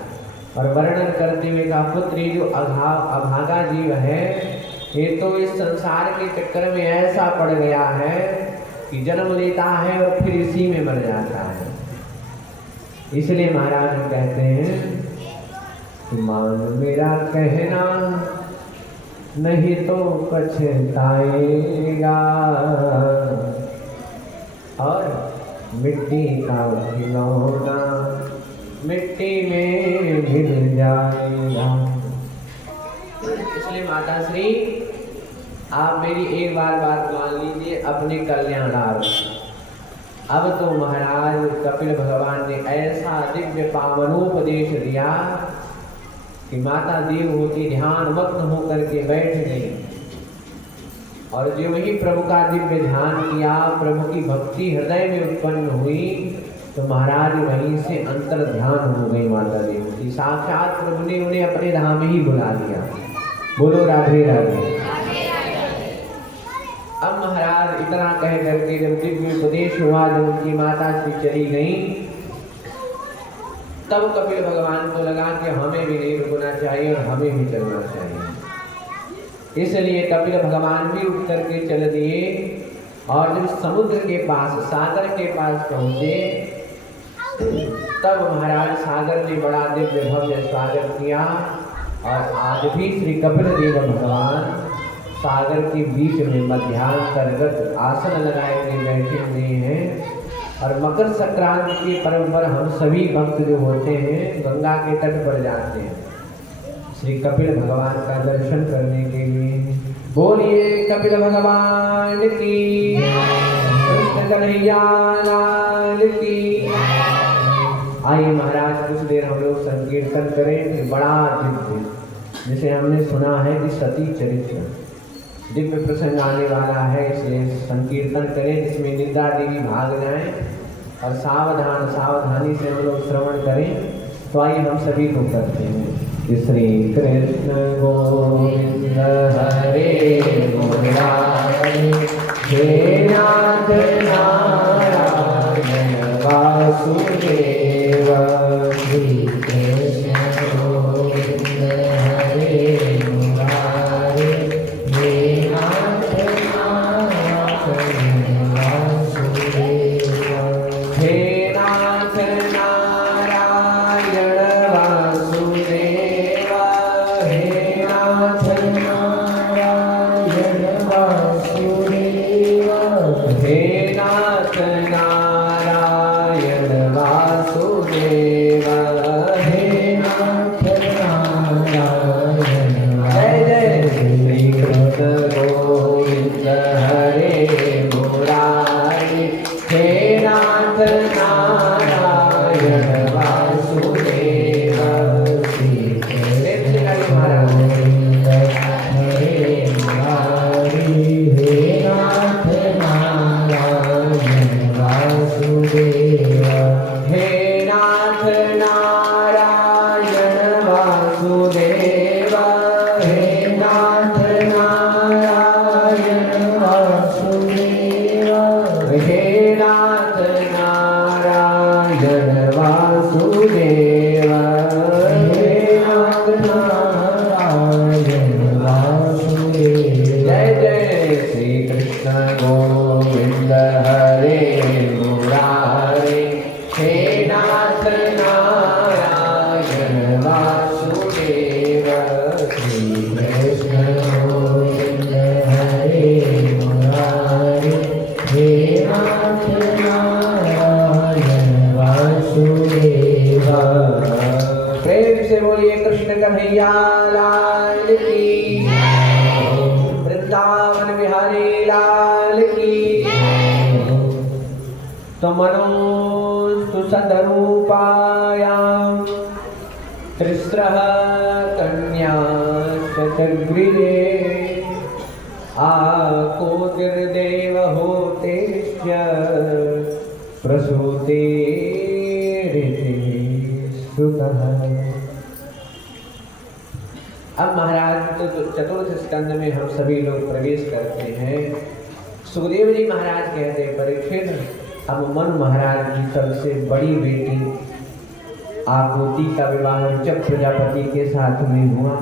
और वर्णन करते हुए कहा, पुत्री जो अभागा जीव है ये तो इस संसार के चक्कर में ऐसा पड़ गया है कि जन्म लेता है और फिर इसी में मर जाता है। इसलिए महाराज हम कहते हैं कि मान मेरा कहना नहीं तो पछताएगा, और मिट्टी का खिलौना मिट्टी में मिल जाएगा। इसलिए माता श्री आप मेरी एक बार बात मान लीजिए अपने कल्याणार्थ। अब तो महाराज कपिल भगवान ने ऐसा दिव्य पावनोपदेश दिया कि माता देवहूति ध्यान मग्न होकर के बैठ गई, और जो ही प्रभु का दिव्य ध्यान किया, प्रभु की भक्ति हृदय में उत्पन्न हुई, तो महाराज वहीं से अंतर ध्यान हो गई माता देवहूति। साक्षात प्रभु ने उन्हें अपने धाम में ही बुला लिया। बोलो राधे राधे। अब महाराज इतना कह करके जब दिव्य उपदेश हुआ, जब उनकी माता श्री चली गई, तब कपिल भगवान को लगा कि हमें भी नहीं रुकना चाहिए और हमें भी चलना चाहिए। इसलिए कपिल भगवान भी उठ करके चल दिए, और जब समुद्र के पास, सागर के पास पहुंचे, तब महाराज सागर ने बड़ा दिव्य भव्य स्वागत किया। और आज भी श्री कपिल देव भगवान सागर के बीच में मध्यांतर्गत आसन लगाए हुए बैठे हुए हैं, और मकर संक्रांति के पर्व पर हम सभी भक्त जो होते हैं गंगा के तट पर जाते हैं श्री कपिल भगवान का दर्शन करने के लिए। बोलिए कपिल भगवान की, कृष्ण कन्हैया लाल की। आइए महाराज कुछ देर हम लोग संकीर्तन करें। बड़ा दिव्य, जिसे हमने सुना है कि सती चरित्र दिव्य प्रसंग आने वाला है, इसलिए संकीर्तन करें जिसमें निद्रा देवी भाग जाएं, और सावधानी से हम लोग श्रवण करें। तो आइए हम सभी को करते हैं कि श्री कृष्ण गोविंद हरे मुरारी, हे नाथ नारायण वासुदेव। श्री कृष्ण गोविंद हरे मुरारी, हे नाथ नारायण वासुदेव। हे नाथ नारायण वासुदेव, हे नाथ नारायण वासुदेव, हे नाथ नारायण वासुदेव, हे नाथ नारायण। जय जय श्री कृष्ण गोविंद हरे मुरारी, हे नाथ नारायण वासुदेव। श्री कृष्ण गोविंद हरे मुरारी, हे नाथ नारायण वासुदेव, हे नाथ नारायण वासुदेव, हे नाथ नारायण वासुदेव, हे नाथ नारायण वासुदेव। कन्हैया लाल की, वृंदावन बिहारी लाल की। तो मनोस्तु सदरूपायां त्रिस्रः कन्या चतुर्गृहे आकोतिर्देव होतेश्च प्रसूते ऋतुः। अब महाराज तो चतुर्थ स्कंद में हम सभी लोग प्रवेश करते हैं। सुखदेव जी महाराज कहते हैं, परीक्षित अब मनु महाराज की सबसे बड़ी बेटी आकुति का विवाह ऋषभ प्रजापति के साथ में हुआ,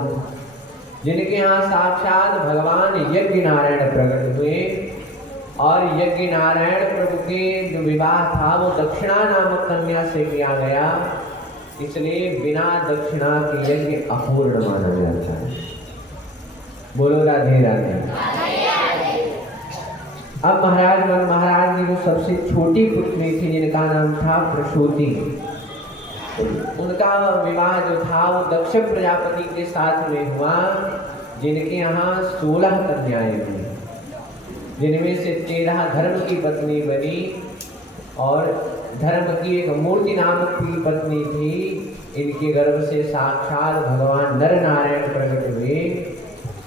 जिनके यहाँ साक्षात भगवान यज्ञ नारायण प्रकट हुए। और यज्ञ नारायण प्रभु के जो विवाह था वो दक्षिणा नामक कन्या से किया गया, इसलिए बिना दक्षिणा के यज्ञ अपूर्ण माना जाता है। बोलो राधे राधे। अब महाराज की जो सबसे छोटी पुत्री थी, जिनका नाम था प्रसूति, उनका विवाह जो था वो दक्ष प्रजापति के साथ में हुआ, जिनके यहाँ 16 कन्याएं थी, जिनमें से 13 धर्म की पत्नी बनी और धर्म की एक मूर्ति नामक की पत्नी थी। इनके गर्भ से साक्षात भगवान नर नारायण प्रकट हुए,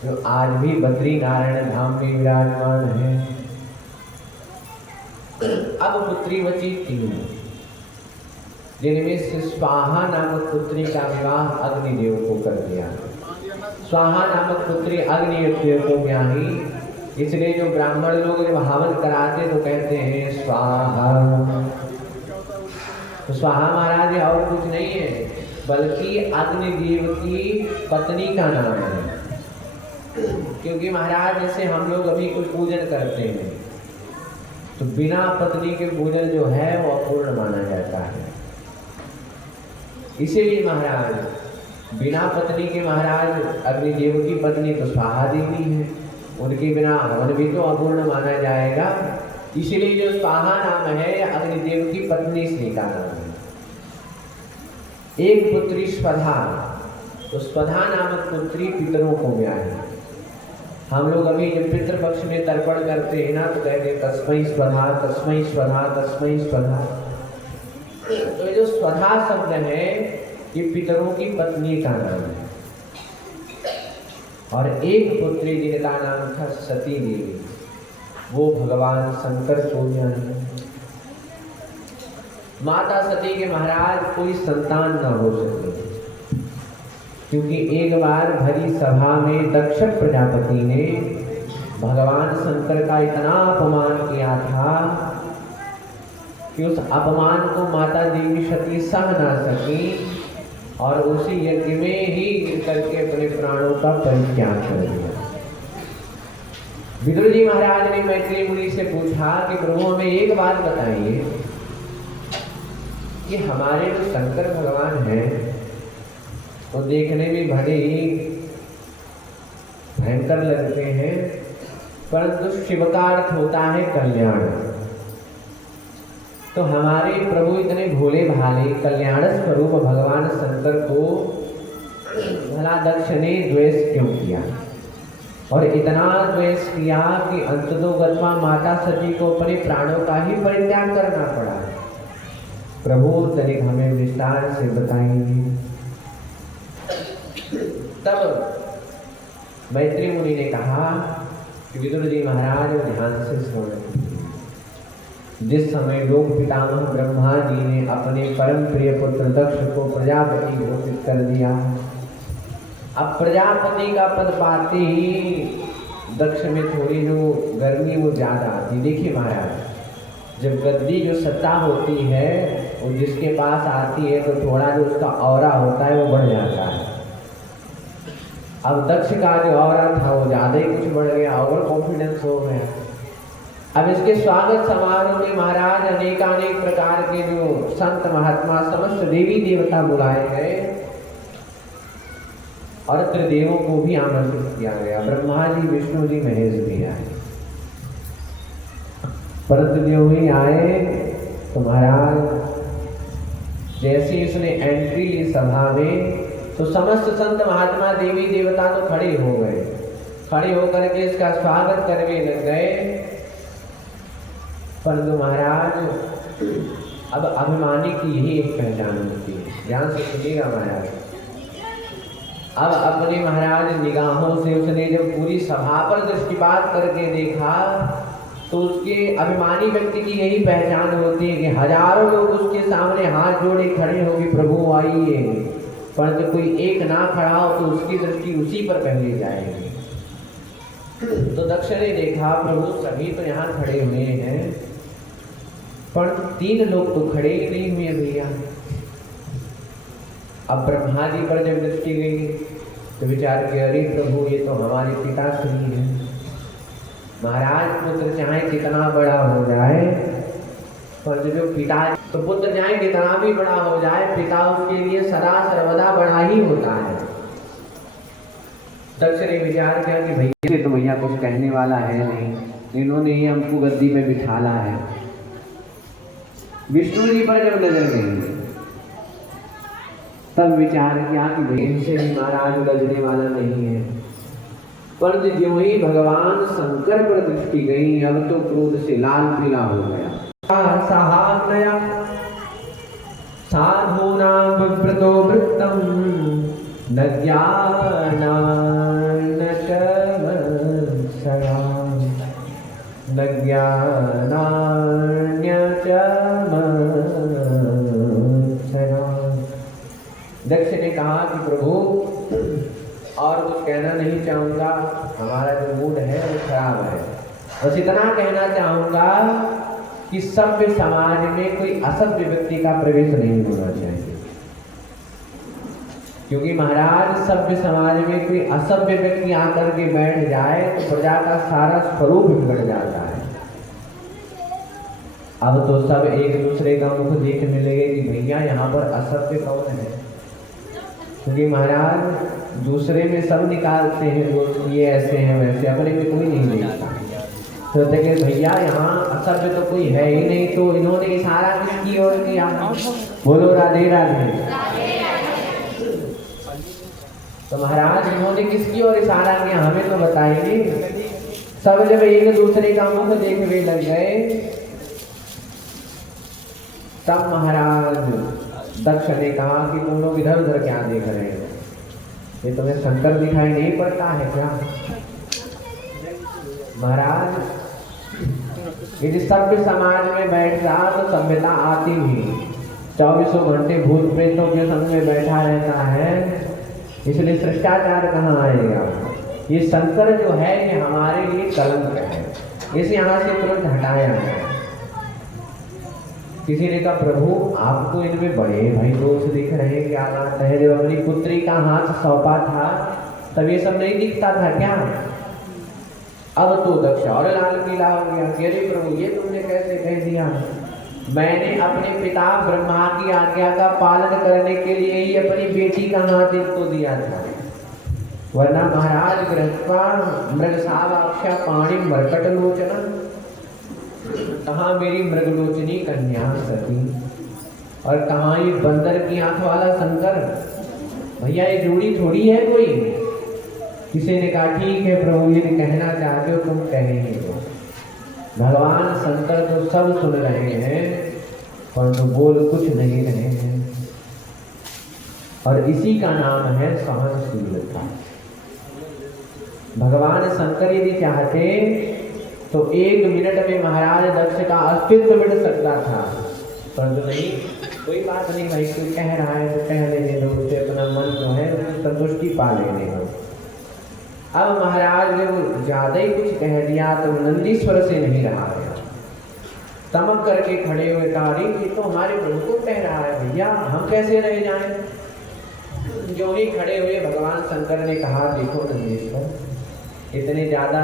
जो आज भी बद्री नारायण धाम में विराजमान है। अब पुत्री बची 3, जिनमें से स्वाहा नामक पुत्री का विवाह अग्निदेव को कर दिया। स्वाहा नामक पुत्री अग्निदेव को ब्याही, इसलिए जो ब्राह्मण लोग जब हवन कराते तो कहते हैं स्वाहा। तो स्वाहा महाराज और कुछ नहीं है, बल्कि अग्निदेव की पत्नी का नाम है। क्योंकि महाराज जैसे हम लोग अभी कोई पूजन करते हैं तो बिना पत्नी के पूजन जो है वो अपूर्ण माना जाता है। इसीलिए महाराज बिना पत्नी के महाराज अग्निदेव की पत्नी तो स्वाहा देवी है, उनके बिना हवन भी तो अपूर्ण माना जाएगा। इसीलिए जो स्वाहा नाम है अग्निदेव की पत्नी से का नाम है। एक पुत्री स्वधा, तो स्वधा नामक पुत्री पितरों को ब्याही। हम लोग अभी जब पितृपक्ष में तर्पण करते हैं ना तो कहते हैं तस्मै स्वधा तस्मै स्वधा तस्मै स्वधा। तो ये जो स्वधा शब्द है ये पितरों की पत्नी का नाम है। और एक पुत्री जिनका नाम था सती देवी, वो भगवान शंकर को ब्याही। माता सती के महाराज कोई संतान न हो सके, क्योंकि एक बार भरी सभा में दक्ष प्रजापति ने भगवान शंकर का इतना अपमान किया था कि उस अपमान को माता देवी सती सह ना सकी और उसी यज्ञ में ही गिर करके अपने प्राणों का परित्याग कर दिया। विदुर जी महाराज ने मैत्री मुनि से पूछा कि प्रभु हमें एक बात बताइए कि हमारे जो शंकर भगवान हैं वो देखने में भले ही भयंकर लगते हैं, परंतु शिव का अर्थ होता है कल्याण। तो हमारे प्रभु इतने भोले भाले कल्याण स्वरूप भगवान शंकर को भला दक्ष ने द्वेष क्यों किया, और इतना द्वेष किया कि अंततोगत्वा माता सती को अपने प्राणों का ही परित्याग करना पड़ा। प्रभु तनिक हमें विस्तार से बताएंगे। तब मैत्री मुनि ने कहा कि विदुर जी महाराज ध्यान से सुनें। जिस समय लोक पितामह ब्रह्मा जी ने अपने परम प्रिय पुत्र दक्ष को प्रजापति घोषित कर दिया, अब प्रजापति का पद पाते ही दक्ष में थोड़ी जो गर्मी वो ज्यादा आती। देखिए महाराज, जब गद्दी जो सत्ता होती है वो जिसके पास आती है तो थोड़ा जो उसका ऑरा होता है वो बढ़ जाता है। अब दक्ष का जो ऑरा था वो ज्यादा ही कुछ बढ़ गया, ओवर कॉन्फिडेंस हो गया। अब इसके स्वागत समारोह में महाराज अनेकानेक प्रकार के जो संत महात्मा समस्त देवी देवता बुलाए गए और त्रिदेवों को भी आमंत्रित किया गया। ब्रह्मा जी विष्णु जी महेश भी आए, परंतु जो ही आए तो महाराज जैसे इसने एंट्री ली सभा में तो समस्त संत महात्मा देवी देवता तो खड़े हो गए, खड़े होकर के इसका स्वागत करने लग गए। परंतु महाराज अब अभिमानी की यही एक पहचान होती है, ध्यान से सुनिएगा महाराज। अब अपने महाराज निगाहों से उसने जब पूरी सभा पर दृष्टिपात करके देखा तो उसके अभिमानी व्यक्ति की यही पहचान होती है कि हजारों लोग उसके सामने हाथ जोड़े खड़े होंगे, प्रभु आइए, परंतु कोई एक ना खड़ा हो तो उसकी दृष्टि उसी पर पहले जाएगी। तो दक्ष ने देखा प्रभु सभी तो यहाँ खड़े हुए हैं, पर 3 लोग तो खड़े ही नहीं हुए भैया। अब ब्रह्मा जी पर जब दृष्टि गई तो विचार किया, अरे प्रभु ये तो हमारे पिताश्री हैं। महाराज पुत्र चाहे कितना बड़ा हो जाए, पर जो पिता, तो पुत्र चाहे कितना भी बड़ा हो जाए, पिता उसके लिए सदा सर्वदा बड़ा ही होता है। दक्ष ने विचार किया कि भैया तो भैया कुछ कहने वाला है नहीं, इन्होंने ही हमको गद्दी में बिठाला है। विष्णु जी पर जब नजर गई तब विचार किया कि भाई इनसे भी महाराज उलझने वाला नहीं है। परंतु ज्यों ही भगवान शंकर पर दृष्टि गई, अब तो क्रोध से लाल पीला हो गया। साहाग्नया साधूनां विव्रतो वृत्तं न ज्ञानान्न चमत्सरां न ज्ञानान्य चमत्सरां। दक्ष ने कहा कि प्रभु और कुछ कहना नहीं चाहूँगा, हमारा जो मूड है वो खराब है। बस इतना कहना चाहूँगा कि सभ्य समाज में कोई असभ्य व्यक्ति का प्रवेश नहीं होना चाहिए, क्योंकि महाराज सभ्य समाज में कोई असभ्य व्यक्ति आकर के बैठ जाए तो प्रजा का सारा स्वरूप बिगड़ जाता है। अब तो सब एक दूसरे का मुख देखने लगे कि भैया यहाँ पर असभ्य कौन है, क्योंकि महाराज दूसरे में सब निकालते हैं दोस्त, ये ऐसे हैं वैसे, अपने में कोई नहीं देखता। तो देखे भैया यहाँ असभ्य तो कोई है ही नहीं, तो इन्होंने इशारा किसकी ओर किया? बोलो राधे राधे। तो महाराज इन्होंने किसकी ओर इशारा किया हमें तो बताइए। सब जब एक दूसरे का मुख देखने लग गए तब महाराज दक्ष ने कहा कि तुम लोग इधर उधर क्या देख रहे हो, ये तुम्हें शंकर दिखाई नहीं पड़ता है क्या? महाराज यदि सभ्य समाज में बैठ रहा तो सभ्यता आती ही 24 घंटे भूत प्रेतों के संग में बैठा रहता है, इसलिए शिष्टाचार कहाँ आएगा? ये शंकर जो है ये हमारे लिए कलंक है, इसे यहाँ से तुरंत हटाया है। किसी ने कहा प्रभु आप तो इनमें बड़े भाई दोष दिख रहे हैं, क्या बात है? जब अपनी पुत्री का हाथ सौंपा था तब ये सब नहीं दिखता था क्या? अब तो दक्ष और लाल पीला हो गया। अरे प्रभु ये तुमने कैसे कह दिया? मैंने अपने पिता ब्रह्मा की आज्ञा का पालन करने के लिए ही अपनी बेटी का हाथ इनको दिया था, वरना महाराज गृहस्वा मृगसावाक्ष्या पाणी मरकट लोचना, कहाँ मेरी मृगलोचनी कन्या सती और कहाँ ये बंदर की आंख वाला शंकर? भैया ये जोड़ी थोड़ी है कोई। किसी ने कहा ठीक है प्रभु ये कहना चाहते हो तुम कहेंगे तो। भगवान शंकर तो सब सुन रहे हैं परंतु बोल कुछ नहीं रहे हैं, और इसी का नाम है सहनशीलता। भगवान शंकर यदि चाहते तो 1 मिनट में महाराज दक्ष का अस्तित्व मिट सकता था, परंतु नहीं, कोई बात नहीं भाई, कोई कह रहा है तो कह लेने दो, उससे अपना मन जो है संतुष्टि पा लेने दो। अब महाराज ने वो ज्यादा ही कुछ कह दिया तो नंदीश्वर से नहीं रहा गया, तमक करके खड़े हुए तारी ये तो हमारे प्रभु को कह रहा है, भैया हम कैसे रह जाएं? जो ही खड़े हुए भगवान शंकर ने कहा देखो नंदीश्वर इतने ज्यादा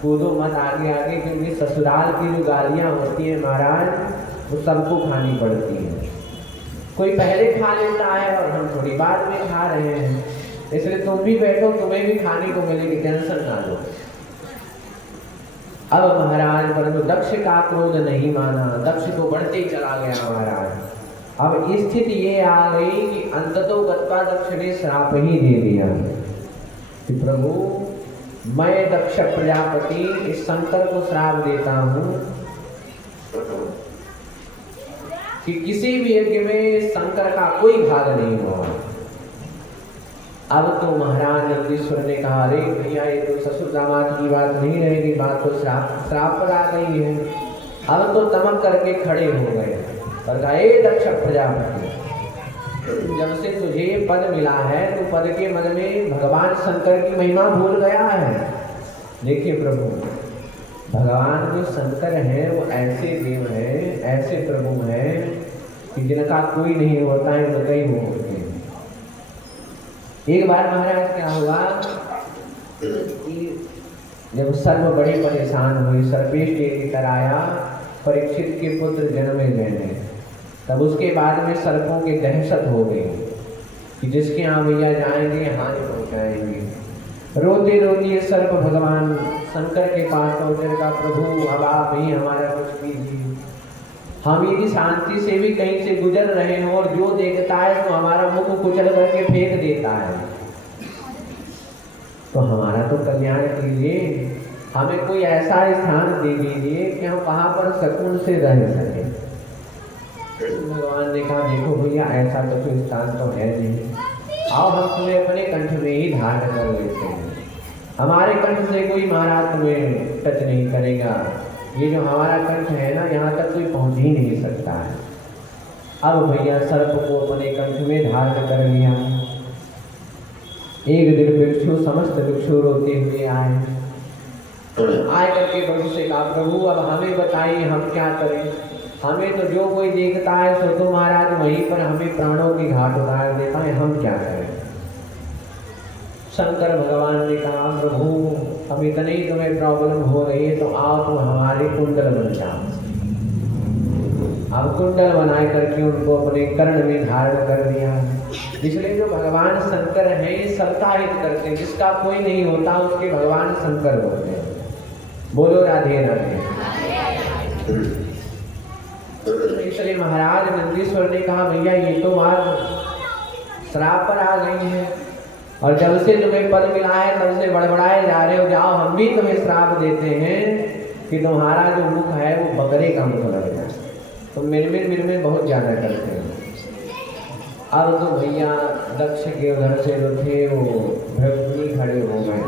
कूदो मत आगे आगे, क्योंकि ससुराल की जो गालियां होती है महाराज वो सबको खानी पड़ती है। कोई पहले खा लेता है और हम थोड़ी बाद में खा रहे हैं, इसलिए तुम भी बैठो तुम्हें भी खाने को मिलेगी, टेंशन ना लो। अब महाराज परंतु दक्ष का क्रोध नहीं माना, दक्ष तो बढ़ते ही चला गया महाराज। अब स्थिति ये आ गई कि अंततो गत्वा दक्ष ने श्राप ही दे दिया कि प्रभु मैं दक्ष प्रजापति इस शंकर को श्राप देता हूं कि किसी भी यज्ञ में शंकर का कोई भाग नहीं हुआ। अब तो महाराज नंदीश्वर ने कहा, अरे भैया ये तो ससुर दामाद की बात नहीं रहेगी, बात तो श्राप पर आ गई है। अब तो तमक करके खड़े हो गए और कहा, ए दक्ष प्रजापति, जब से तुझे पद मिला है तो पद के मन में भगवान शंकर की महिमा भूल गया है। देखिए प्रभु, भगवान जो शंकर है वो ऐसे देव है, ऐसे प्रभु है कि जिनका कोई नहीं होता है तो कई वो होते हैं। एक बार महाराज क्या हुआ कि जब सर्व बड़े परेशान हुए, सर्पेश लेकर आया परीक्षित के पुत्र जन्मे लेने, तब उसके बाद में सर्पों की दहशत हो गई कि जिसके यहाँ भैया जाएंगे हानि पहुँचाएंगे। रोते रोते सर्प भगवान शंकर के पास पहुँचे, का प्रभु अब आप ही हमारा कुछ कीजिए, हम यदि शांति से भी कहीं से गुजर रहे हैं और जो देखता है तो हमारा मुख कुचल करके फेंक देता है, तो हमारा तो कल्याण कीजिए, हमें कोई ऐसा स्थान दे दीजिए कि हम वहाँ पर सुकून से रह सके। भगवान ने कहा, देखो भैया ऐसा तो कोई स्थान तो है नहीं, आओ हम तुम्हें अपने कंठ में ही धारण कर लेते हैं, हमारे कंठ से कोई महाराज तुम्हें टच नहीं करेगा, ये जो हमारा कंठ है ना यहाँ तक कोई पहुँच ही नहीं सकता है। अब भैया सर्प को अपने कंठ में धारण कर लिया। एक दिन भिक्षु, समस्त भिक्षु रोते हुए आए करके प्रभु से कहा, प्रभु अब हमें बताइए हम क्या करें, हमें तो जो कोई देखता है सो तो महाराज वहीं पर हमें प्राणों की घाट उतार देता है, हम क्या करें। शंकर भगवान ने कहा, प्रभु अब इतनी ही तुम्हें प्रॉब्लम हो रही है तो आओ तुम हमारे कुंडल बन जाओ। अब कुंडल बनाए करके उनको अपने कर्ण में धारण कर दिया। इसलिए जो भगवान शंकर है ये सबका हित करते हैं, जिसका कोई नहीं होता उसके भगवान शंकर होते हैं। बोलो राधे राधे। इसलिए महाराज नंदीश्वर ने कहा, भैया ये तो बात श्राप पर आ गई है और जब से तुम्हें पद मिला है तब से बड़बड़ाए जा रहे हो, जाओ हम भी तुम्हें श्राप देते हैं कि तुम्हारा जो मुख है वो बकरे का मुख लग जाए, तुम मिरमिर बहुत ज्यादा करते हो। अब तो भैया दक्ष के उधर से जो थे वो भृगुमुनि खड़े हो गए।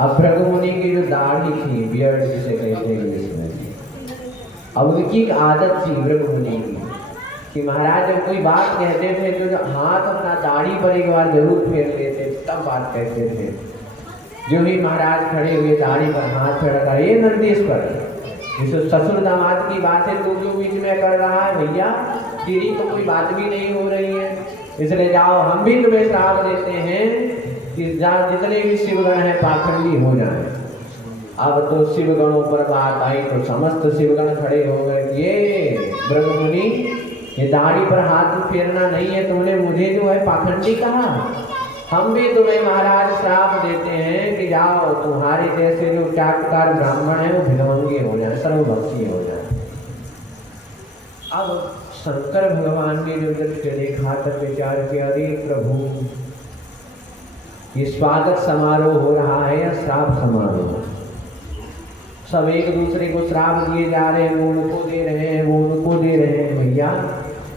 अब भृगुमुनि की जो दाढ़ी थी, बियर्ड जिसे कहते हैं इसमें, अब उनकी एक आदत थी भृगुमुनि की कि महाराज जब कोई बात कहते थे तो जो हाथ अपना दाढ़ी पर एक बार जरूर फेर लेते, तब बात कहते थे। जो ही महाराज खड़े हुए दाढ़ी पर हाथ फेरा, ये नंदीश्वर, जिस ससुर दामाद की बात है तू क्यों बीच में कर रहा है, भैया तेरी तो कोई बात भी नहीं हो रही है, इसलिए जाओ हम भी तुम्हें श्राप देते हैं कि जितने भी शिवगण हैं पाखंडी हो जाए। अब तो शिवगणों पर बात आई तो समस्त शिवगण खड़े हो गए, ये भृगुमुनि ये दाढ़ी पर हाथ फेरना नहीं है, तुमने मुझे जो है पाखंडी कहा, हम भी तुम्हें महाराज श्राप देते हैं कि जाओ तुम्हारे जैसे जो चाटकार ब्राह्मण है वो भिगवंगे हो जाए, सर्वभक्षी हो जाए। अब शंकर भगवान ने जो दृश्य देखा तब विचार किया, अरे प्रभु ये स्वागत समारोह हो रहा है या श्राप समारोह, सब एक दूसरे को श्राप दिए जा रहे हैं, वो उनको दे रहे हैं, वो उनको दे रहे हैं भैया,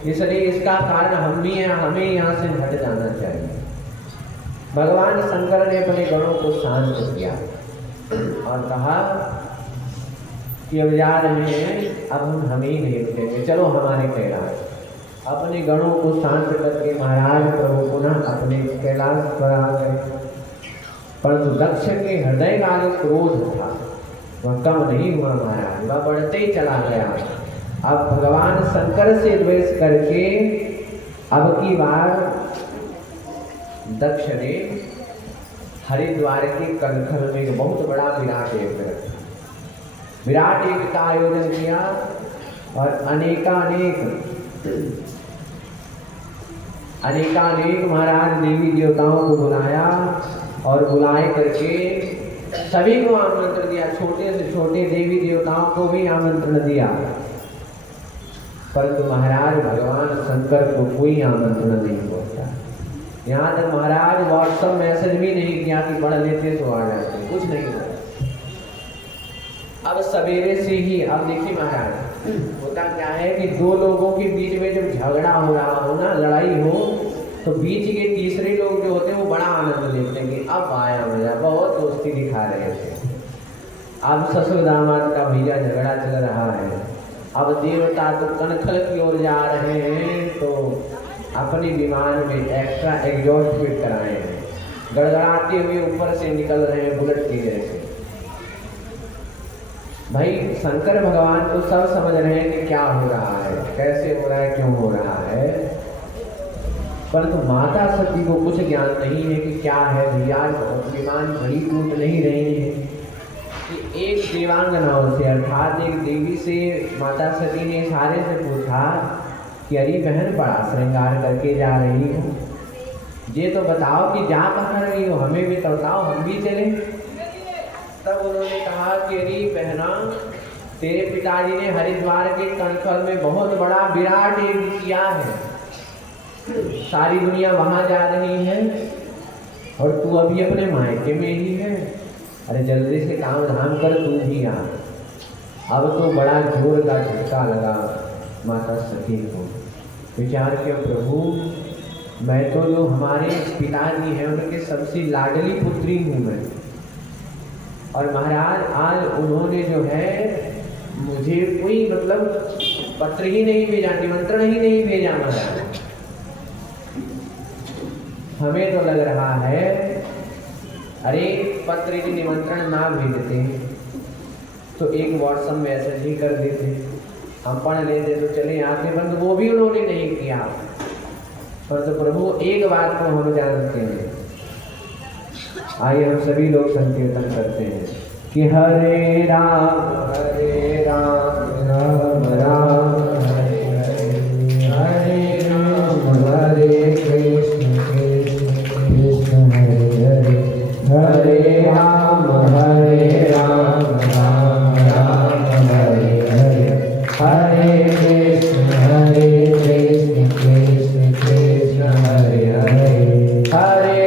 इसलिए इसका कारण हम भी हैं, हमें यहाँ से हट जाना चाहिए। भगवान शंकर ने अपने गणों को शांत किया और कहा कि अब जा रहे हैं, अब हम हमें ही भेज देंगे, चलो हमारे कैलाश। अपने गणों को शांत करके महाराज प्रभु पुनः अपने कैलाश पर आ गए। परंतु दक्ष के हृदय का जो क्रोध था वह कम नहीं हुआ महाराज, वह बढ़ते ही चला गया। अब भगवान शंकर से द्वेष करके अब की बार दक्ष ने हरिद्वार के कलखल में एक बहुत बड़ा विराट यज्ञ रखा। विराट यज्ञ का आयोजन किया और अनेकानेक महाराज देवी देवताओं को बुलाया और बुलाए करके सभी को आमंत्रण दिया, छोटे से छोटे देवी देवताओं को भी आमंत्रण दिया। परंतु महाराज भगवान शंकर को कोई आमंत्रण नहीं पहुंचा। यहाँ तक महाराज व्हाट्सएप मैसेज भी नहीं किया कि पढ़ लेते तो आ जाते, कुछ नहीं हुआ। अब सवेरे से ही, अब देखिए महाराज होता क्या है कि दो लोगों के बीच में जब झगड़ा हो रहा हो ना, लड़ाई हो, तो बीच के तीसरे लोग जो होते हैं वो बड़ा आनंद लेते हैं कि अब आया मजा, बहुत दोस्ती दिखा रहे थे। अब ससुर दामाद का भैया झगड़ा चल रहा है, अब देवता तो कनखल की ओर जा रहे हैं, तो अपने विमान में एक्स्ट्रा एग्जॉस्ट फिट कराए हैं, गड़गड़ाते हुए ऊपर से निकल रहे हैं बुलेट के जैसे। भाई शंकर भगवान तो सब समझ रहे हैं कि क्या हो रहा है, कैसे हो रहा है, क्यों हो रहा है, परंतु माता सती को कुछ ज्ञान नहीं है कि क्या है भैया। विमान घड़ी टूट नहीं रही है कि एक देवांगनाओं से अर्थात एक देवी से माता सती ने इशारे से पूछा कि अरे बहन बड़ा श्रृंगार करके जा रही हो, ये तो बताओ कि जा कहाँ रही हो, हमें भी तो बताओ, हम भी चले। तब उन्होंने कहा कि अरे बहना, तेरे पिताजी ने हरिद्वार के कनखल में बहुत बड़ा विराट यज्ञ किया है, सारी दुनिया वहां जा रही है और तू अभी अपने मायके में ही है। अरे जल्दी से काम धाम कर, तू भी आ। अब तो बड़ा जोर का झटका लगा माता सती को। विचार किया, प्रभु मैं तो जो हमारे पिताजी हैं उनके सबसे लाडली पुत्री हूँ मैं, और महाराज आज उन्होंने जो है मुझे कोई मतलब पत्र ही नहीं भेजा, निमंत्रण ही नहीं भेजा महाराज। हमें तो लग रहा है अरे पत्र की निमंत्रण ना भेजते तो एक व्हाट्सएप मैसेज ही कर देते, हम पढ़ लेते तो चले आते, परंतु वो भी उन्होंने नहीं किया। परंतु प्रभु एक बात को हम जानते हैं, आइए हम सभी लोग संकीर्तन करते हैं कि हरे राम राम राम हरे हरे, हरे कृष्ण कृष्ण हरे हरे, हरे राम राम राम हरे हरे, हरे कृष्ण कृष्ण कृष्ण हरे हरे, हरे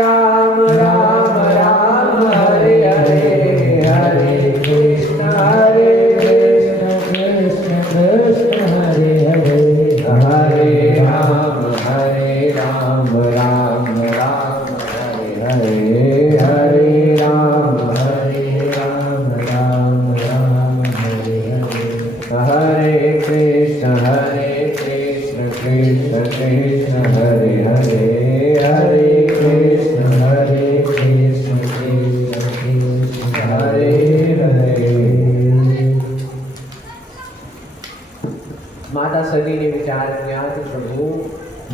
राम राम राम हरे हरे, हरे कृष्ण कृष्ण कृष्ण हरे हरे, हरे राम राम राम हरे हरे, हरे राम राम राम हरे हरे, हरे कृष्ण कृष्ण कृष्ण हरे हरे, हरे कृष्ण कृष्ण कृष्ण हरे हरे। माता सती ने विचार किया कि प्रभु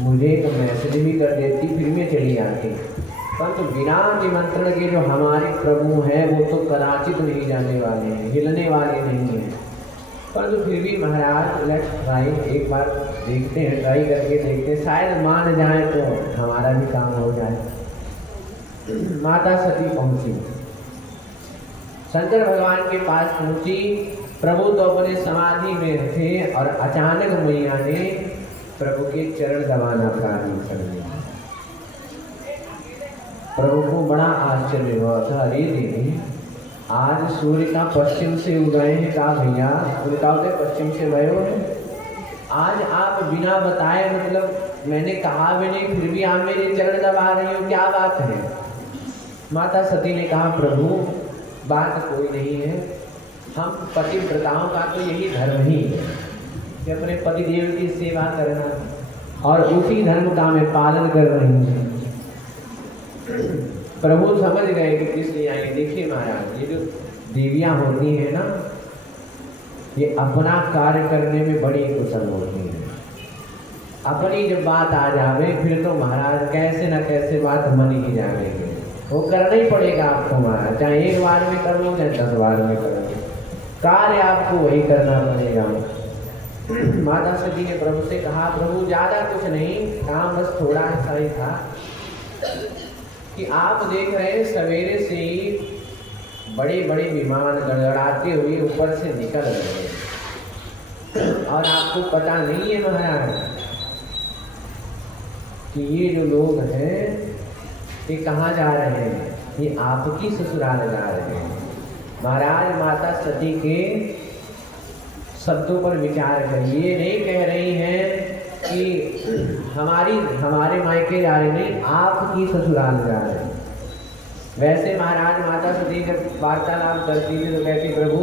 मुझे तो मैसेज भी कर देती, फिर मैं चली आती, परंतु बिना निमंत्रण के जो हमारे प्रभु हैं वो तो कदाचित नहीं जाने वाले हैं, हिलने वाले नहीं हैं। परंतु फिर भी महाराज लेट्स ट्राई, एक बार देखते हैं, ट्राई करके देखते हैं, शायद मान जाए तो हमारा भी काम हो जाए। माता सती पहुंची, शंकर भगवान के पास पहुंची, प्रभु तो अपने समाधि में थे और अचानक मैया ने प्रभु के चरण दबाना प्रारंभ कर दिया। प्रभु को बड़ा आश्चर्य हुआ था, अरे देवी आज सूर्य का पश्चिम से उदय है, कहा भैया उनका उदय पश्चिम से भयो है, आज आप बिना बताए मतलब मैंने कहा भी नहीं फिर भी आप मेरे चरण दबा रही हो, क्या बात है। माता सती ने कहा प्रभु बात कोई नहीं है, हम पतिव्रताओं का तो यही धर्म ही है कि अपने पतिदेव की सेवा करना और उसी धर्म का मैं पालन कर रही हूँ। प्रभु समझ गए कि किस लिए आएंगे। देखिए महाराज ये जो देवियाँ होती हैं ना, ये अपना कार्य करने में बड़ी कुशल होती है। अपनी जब बात आ जावे फिर तो महाराज कैसे न कैसे बात मन ही जाएंगे, वो करना ही पड़ेगा आपको महाराज, चाहे एक बार में कर लो चाहे 10 बार में कर लो, कार्य आपको वही करना पड़ेगा। माता सती ने प्रभु से कहा प्रभु ज़्यादा कुछ नहीं, काम बस थोड़ा सा ही था कि आप देख रहे हैं सवेरे से ही बड़े बड़े विमान गड़गड़ाते हुए ऊपर से निकल रहे हैं, और आपको पता नहीं है महाराज कि ये जो लोग हैं ये कहाँ जा रहे हैं, ये आपकी ससुराल जा रहे हैं। महाराज माता सती के शब्दों पर विचार करिए, नहीं कह रही हैं कि हमारे मायके जा रहे, नहीं आपकी ससुराल जा रहे हैं। वैसे महाराज माता सती जब वार्तालाप करती थी तो कहती प्रभु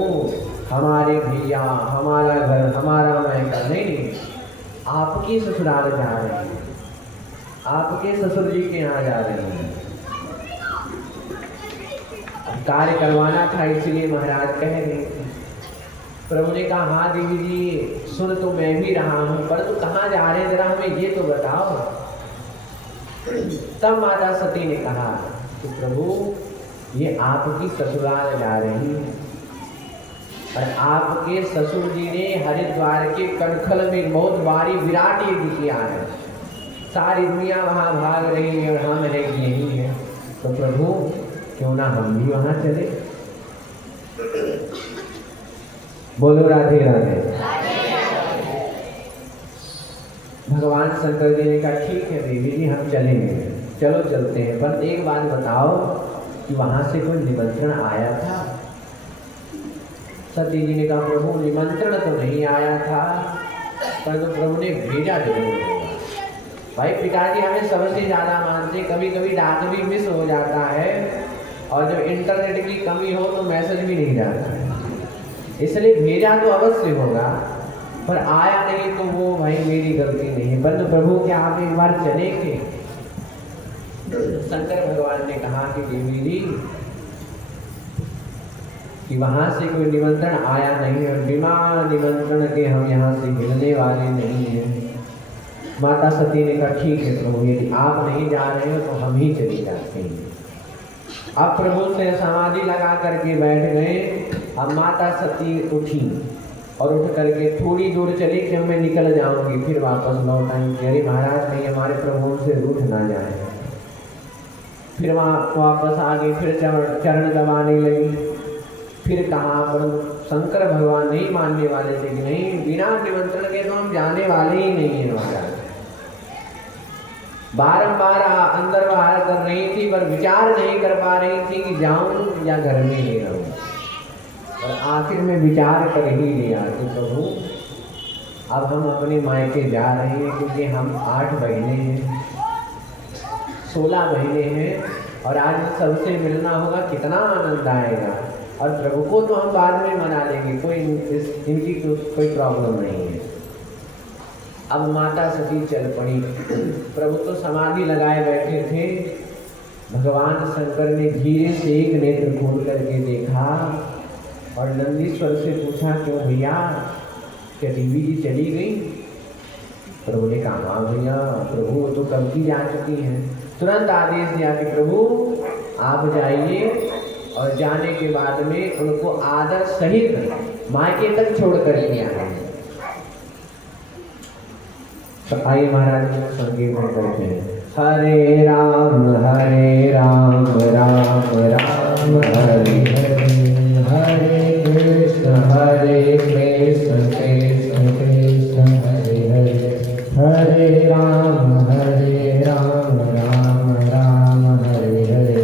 हमारे भैया, हमारा घर, हमारा मायका, नहीं आपकी ससुराल जा रहे हैं, आपके ससुर जी के यहाँ जा रहे हैं। कार्य करवाना था इसलिए महाराज कह रहे थे। प्रभु ने कहा हाँ देवी जी सुन तो मैं भी रहा हूँ, पर तो कहाँ जा रहे हैं जरा हमें ये तो बताओ। तब माता सती ने कहा कि प्रभु ये आपकी ससुराल जा रही है और आपके ससुर जी ने हरिद्वार के कनखल में बहुत भारी विराट यज्ञ किया है, सारी दुनिया वहाँ भाग रही है और हम रह यही है, तो प्रभु क्यों ना हम भी वहाँ चले। बोलो राधे राधे। भगवान शंकर जी ने कहा ठीक है देवी जी हम चलेंगे, चलो चलते हैं, पर एक बात बताओ कि वहां से कोई निमंत्रण आया था। सती जी ने कहा प्रभु निमंत्रण तो नहीं आया था, परंतु प्रभु ने भेजा जरूर। भाई पिताजी हमें सबसे ज्यादा मानते, कभी कभी डाक भी मिस हो जाता है और जब इंटरनेट की कमी हो तो मैसेज भी नहीं जाता है, इसलिए भेजा तो अवश्य होगा, पर आया नहीं तो वो भाई मेरी गलती नहीं है। परंतु प्रभु क्या आप एक बार चले थे। शंकर भगवान ने कहा कि देवी जी कि वहां से कोई निमंत्रण आया नहीं और बिना निमंत्रण के हम यहाँ से मिलने वाले नहीं हैं। माता सती ने कहा ठीक है प्रभु यदि आप नहीं जा रहे हो तो हम ही चले जाते हैं। अब प्रभु से समाधि लगा करके बैठ गए। अब माता सती उठी और उठ करके थोड़ी दूर चली कि मैं निकल जाऊंगी फिर वापस लौट आएंगे। अरे महाराज नहीं हमारे प्रभु से रूठ ना जाए। फिर वहाँ वापस आ गई, फिर चरण दबाने लगी। फिर कहाँ पर शंकर भगवान नहीं मानने वाले थे कि नहीं बिना निमंत्रण के तो हम जाने वाले ही नहीं है महाराज। बारंबार अंदर बाहर कर रही थी पर विचार नहीं कर पा रही थी कि जाऊं या घर में ही रहूं। और आखिर में विचार कर ही लिया कि प्रभु अब हम अपने मायके जा रहे हैं, क्योंकि हम 8 महीने हैं, 16 महीने हैं और आज सबसे मिलना होगा, कितना आनंद आएगा। और प्रभु को तो हम बाद में मना लेंगे, कोई इनकी कोई प्रॉब्लम नहीं है। अब माता सती चल पड़ी। प्रभु तो समाधि लगाए बैठे थे। भगवान शंकर ने धीरे से एक नेत्र खोल करके देखा और नंदीश्वर से पूछा क्यों भैया क्या देवी जी चली गई। प्रभु ने कहा हाँ भैया प्रभु वो तो कब की जा चुकी हैं। तुरंत आदेश दिया कि प्रभु आप जाइए और जाने के बाद में उनको आदर सहित मायके तक छोड़ कर के आए। तो आइए महाराज संगीत में करते हैं। हरे राम राम राम हरे हरे, हरे कृष्ण कृष्ण कृष्ण हरे हरे, हरे राम राम राम हरे हरे,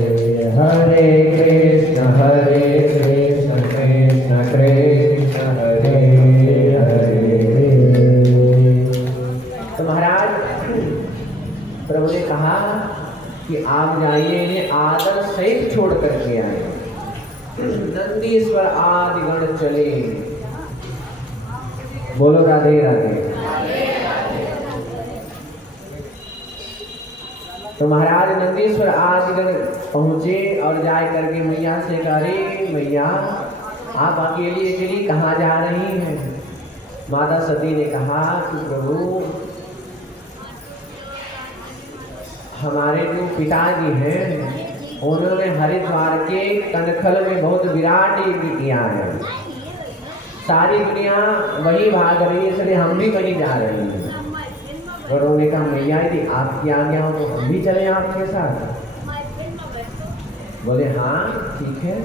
हरे कृष्ण कृष्ण कृष्ण हरे हरे। तो महाराज प्रभु ने कहा कि आप जाइए, इन्हें आदर सहित छोड़ करके आए। नंदीश्वर आदि गण चले। बोलो राधे राधे। तो महाराज नंदीश्वर आदि गण पहुंचे और जाए करके मैया से कहा अरे मैया आप अकेली अकेली कहाँ जा रही हैं। माता सती ने कहा कि प्रभु हमारे जो पिताजी हैं उन्होंने हरिद्वार के कनखल में बहुत विराट यज्ञ किया है, सारी दुनिया वही भाग रही है, इसलिए हम भी वही जा रहे हैं। और उन्होंने कहा मैया यदि आपकी आज्ञा हो तो हम भी चले आपके साथ। बोले हाँ ठीक है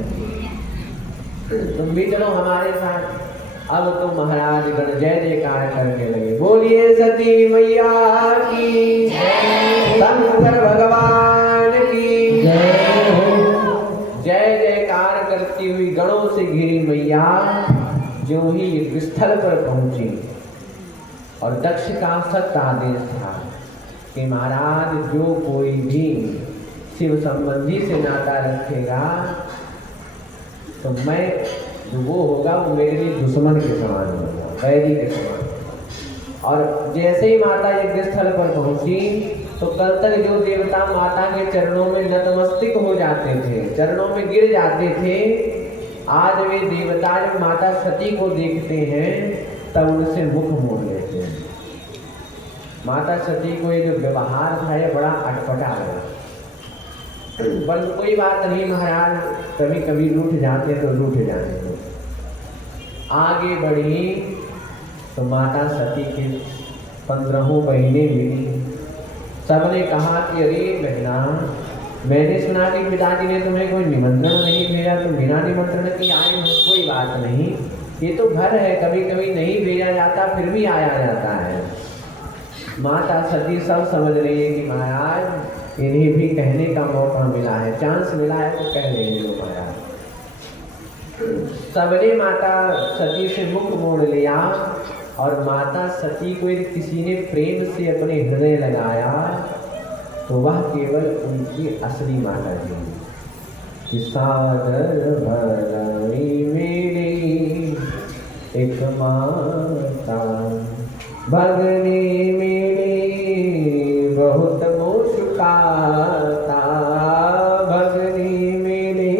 तुम भी चलो हमारे साथ। अब तो महाराज गण जय जयकार करने लगे। बोलिए सती मैया की जय, शंकर भगवान की जय जयकार करती हुई गणों से घिरी मैया जो ही स्थल पर पहुंची और दक्ष का सख्त आदेश था कि महाराज जो कोई भी शिव संबंधी से नाता रखेगा तो मैं जो वो होगा वो मेरे लिए दुश्मन के समान होगा, वैरी के समान। और जैसे ही माता यज्ञ स्थल पर पहुंची तो कल तक जो देवता माता के चरणों में नतमस्तक हो जाते थे, चरणों में गिर जाते थे, आज वे देवता जब माता सती को देखते हैं तब उनसे मुख मोड़ लेते हैं। माता सती को ये जो व्यवहार था ये बड़ा अटपटा लगा, पर कोई बात नहीं महाराज, कभी कभी रूठ जाते तो रूठ जाते तो। आगे बढ़ी तो माता सती के 15 बहनें मिली। सबने कहा कि अरे बहना, मैंने सुना कि पिताजी ने तुम्हें कोई निमंत्रण नहीं भेजा, तुम बिना निमंत्रण के आए हो। कोई बात नहीं, ये तो घर है, कभी कभी नहीं भेजा जाता फिर भी आया जाता है। माता सती सब समझ रही है कि महाराज इन्हें भी कहने का मौका मिला है, चांस मिला है तो कह लेंगे लोग महाराज। सबने माता सती से मुख मोड़ लिया और माता सती को यदि किसी ने प्रेम से अपने हृदय लगाया तो वह केवल उनकी असली माता जी कि सादर भरणी मेरी एक माता भगनी मेरी बहुत मुस्काता, भगनी मेरी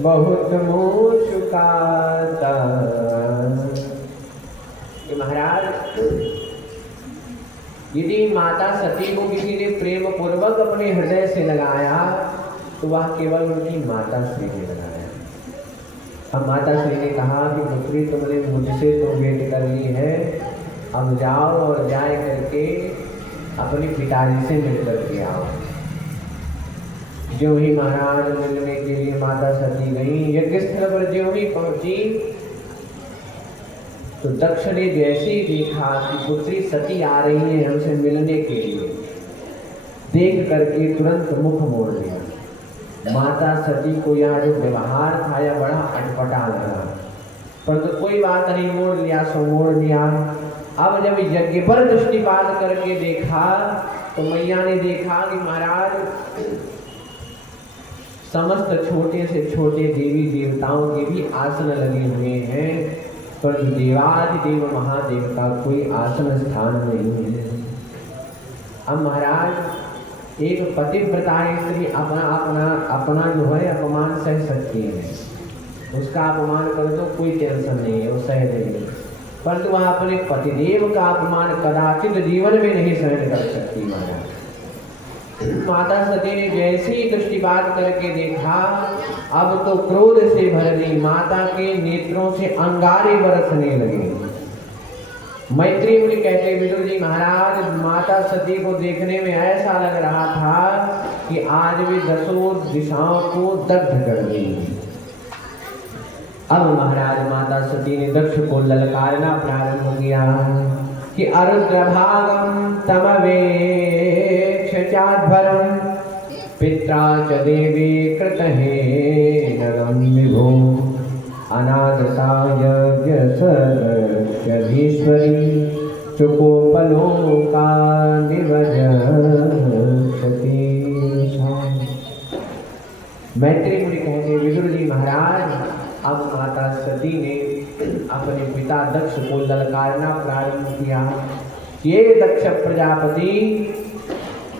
बहुत मुस्काता। महाराज यदि माता सती को किसी ने प्रेम पूर्वक अपने हृदय से लगाया तो वह केवल उनकी माता श्री ने लगाया। अब माता श्री ने कहा कि पुत्री तुमने मुझसे तो भेंट कर ली है, अब जाओ और जाए करके अपने पिताजी से मिल करके आओ। जो ही महाराज मिलने के लिए माता सती गई, यज्ञ स्थल पर जो ही पहुंची तो दक्ष ने जैसे ही देखा कि पुत्री सती आ रही है हमसे मिलने के लिए, देख करके तुरंत मुख मोड़ लिया। माता सती को यह जो व्यवहार था यह बड़ा अटपटा लगा, परंतु तो कोई बात नहीं, मोड़ लिया सो मोड़ लिया। अब जब यज्ञ पर दृष्टिपात करके देखा तो मैया ने देखा कि महाराज समस्त छोटे से छोटे देवी देवताओं के भी आसन लगे हुए हैं, पर देवाधिदेव महादेव का कोई आसन स्थान नहीं है। अब महाराज एक पतिव्रता स्त्री अपना जो है अपमान सह सकती है, उसका अपमान कर तो कोई टेंशन नहीं है, वो सह देगी, परंतु वह अपने पतिदेव का अपमान कदाचित जीवन में नहीं सहन कर सकती। महाराज माता सती ने जैसे ही दृष्टिपात करके देखा अब तो क्रोध से भर गई, माता के नेत्रों से अंगारे बरसने लगे। मैत्री मुनि कहते विदुर जी महाराज माता सती को देखने में ऐसा लग रहा था कि आज वे 10 दिशाओं को दग्ध कर देंगी। अब महाराज माता सती ने दक्ष को ललकारना प्रारंभ किया कि अरुद्रभागम तमवेक्षचाध्वरं पित्रा च देवी कृतहे नरं विभो अनागताय यज्ञधीश्वरी चुकोपलोका निवजति। मैत्री मुनि कहते विदुर जी महाराज अब माता सती ने अपने पिता दक्ष को ललकारना प्रारंभ किया। ये दक्ष प्रजापति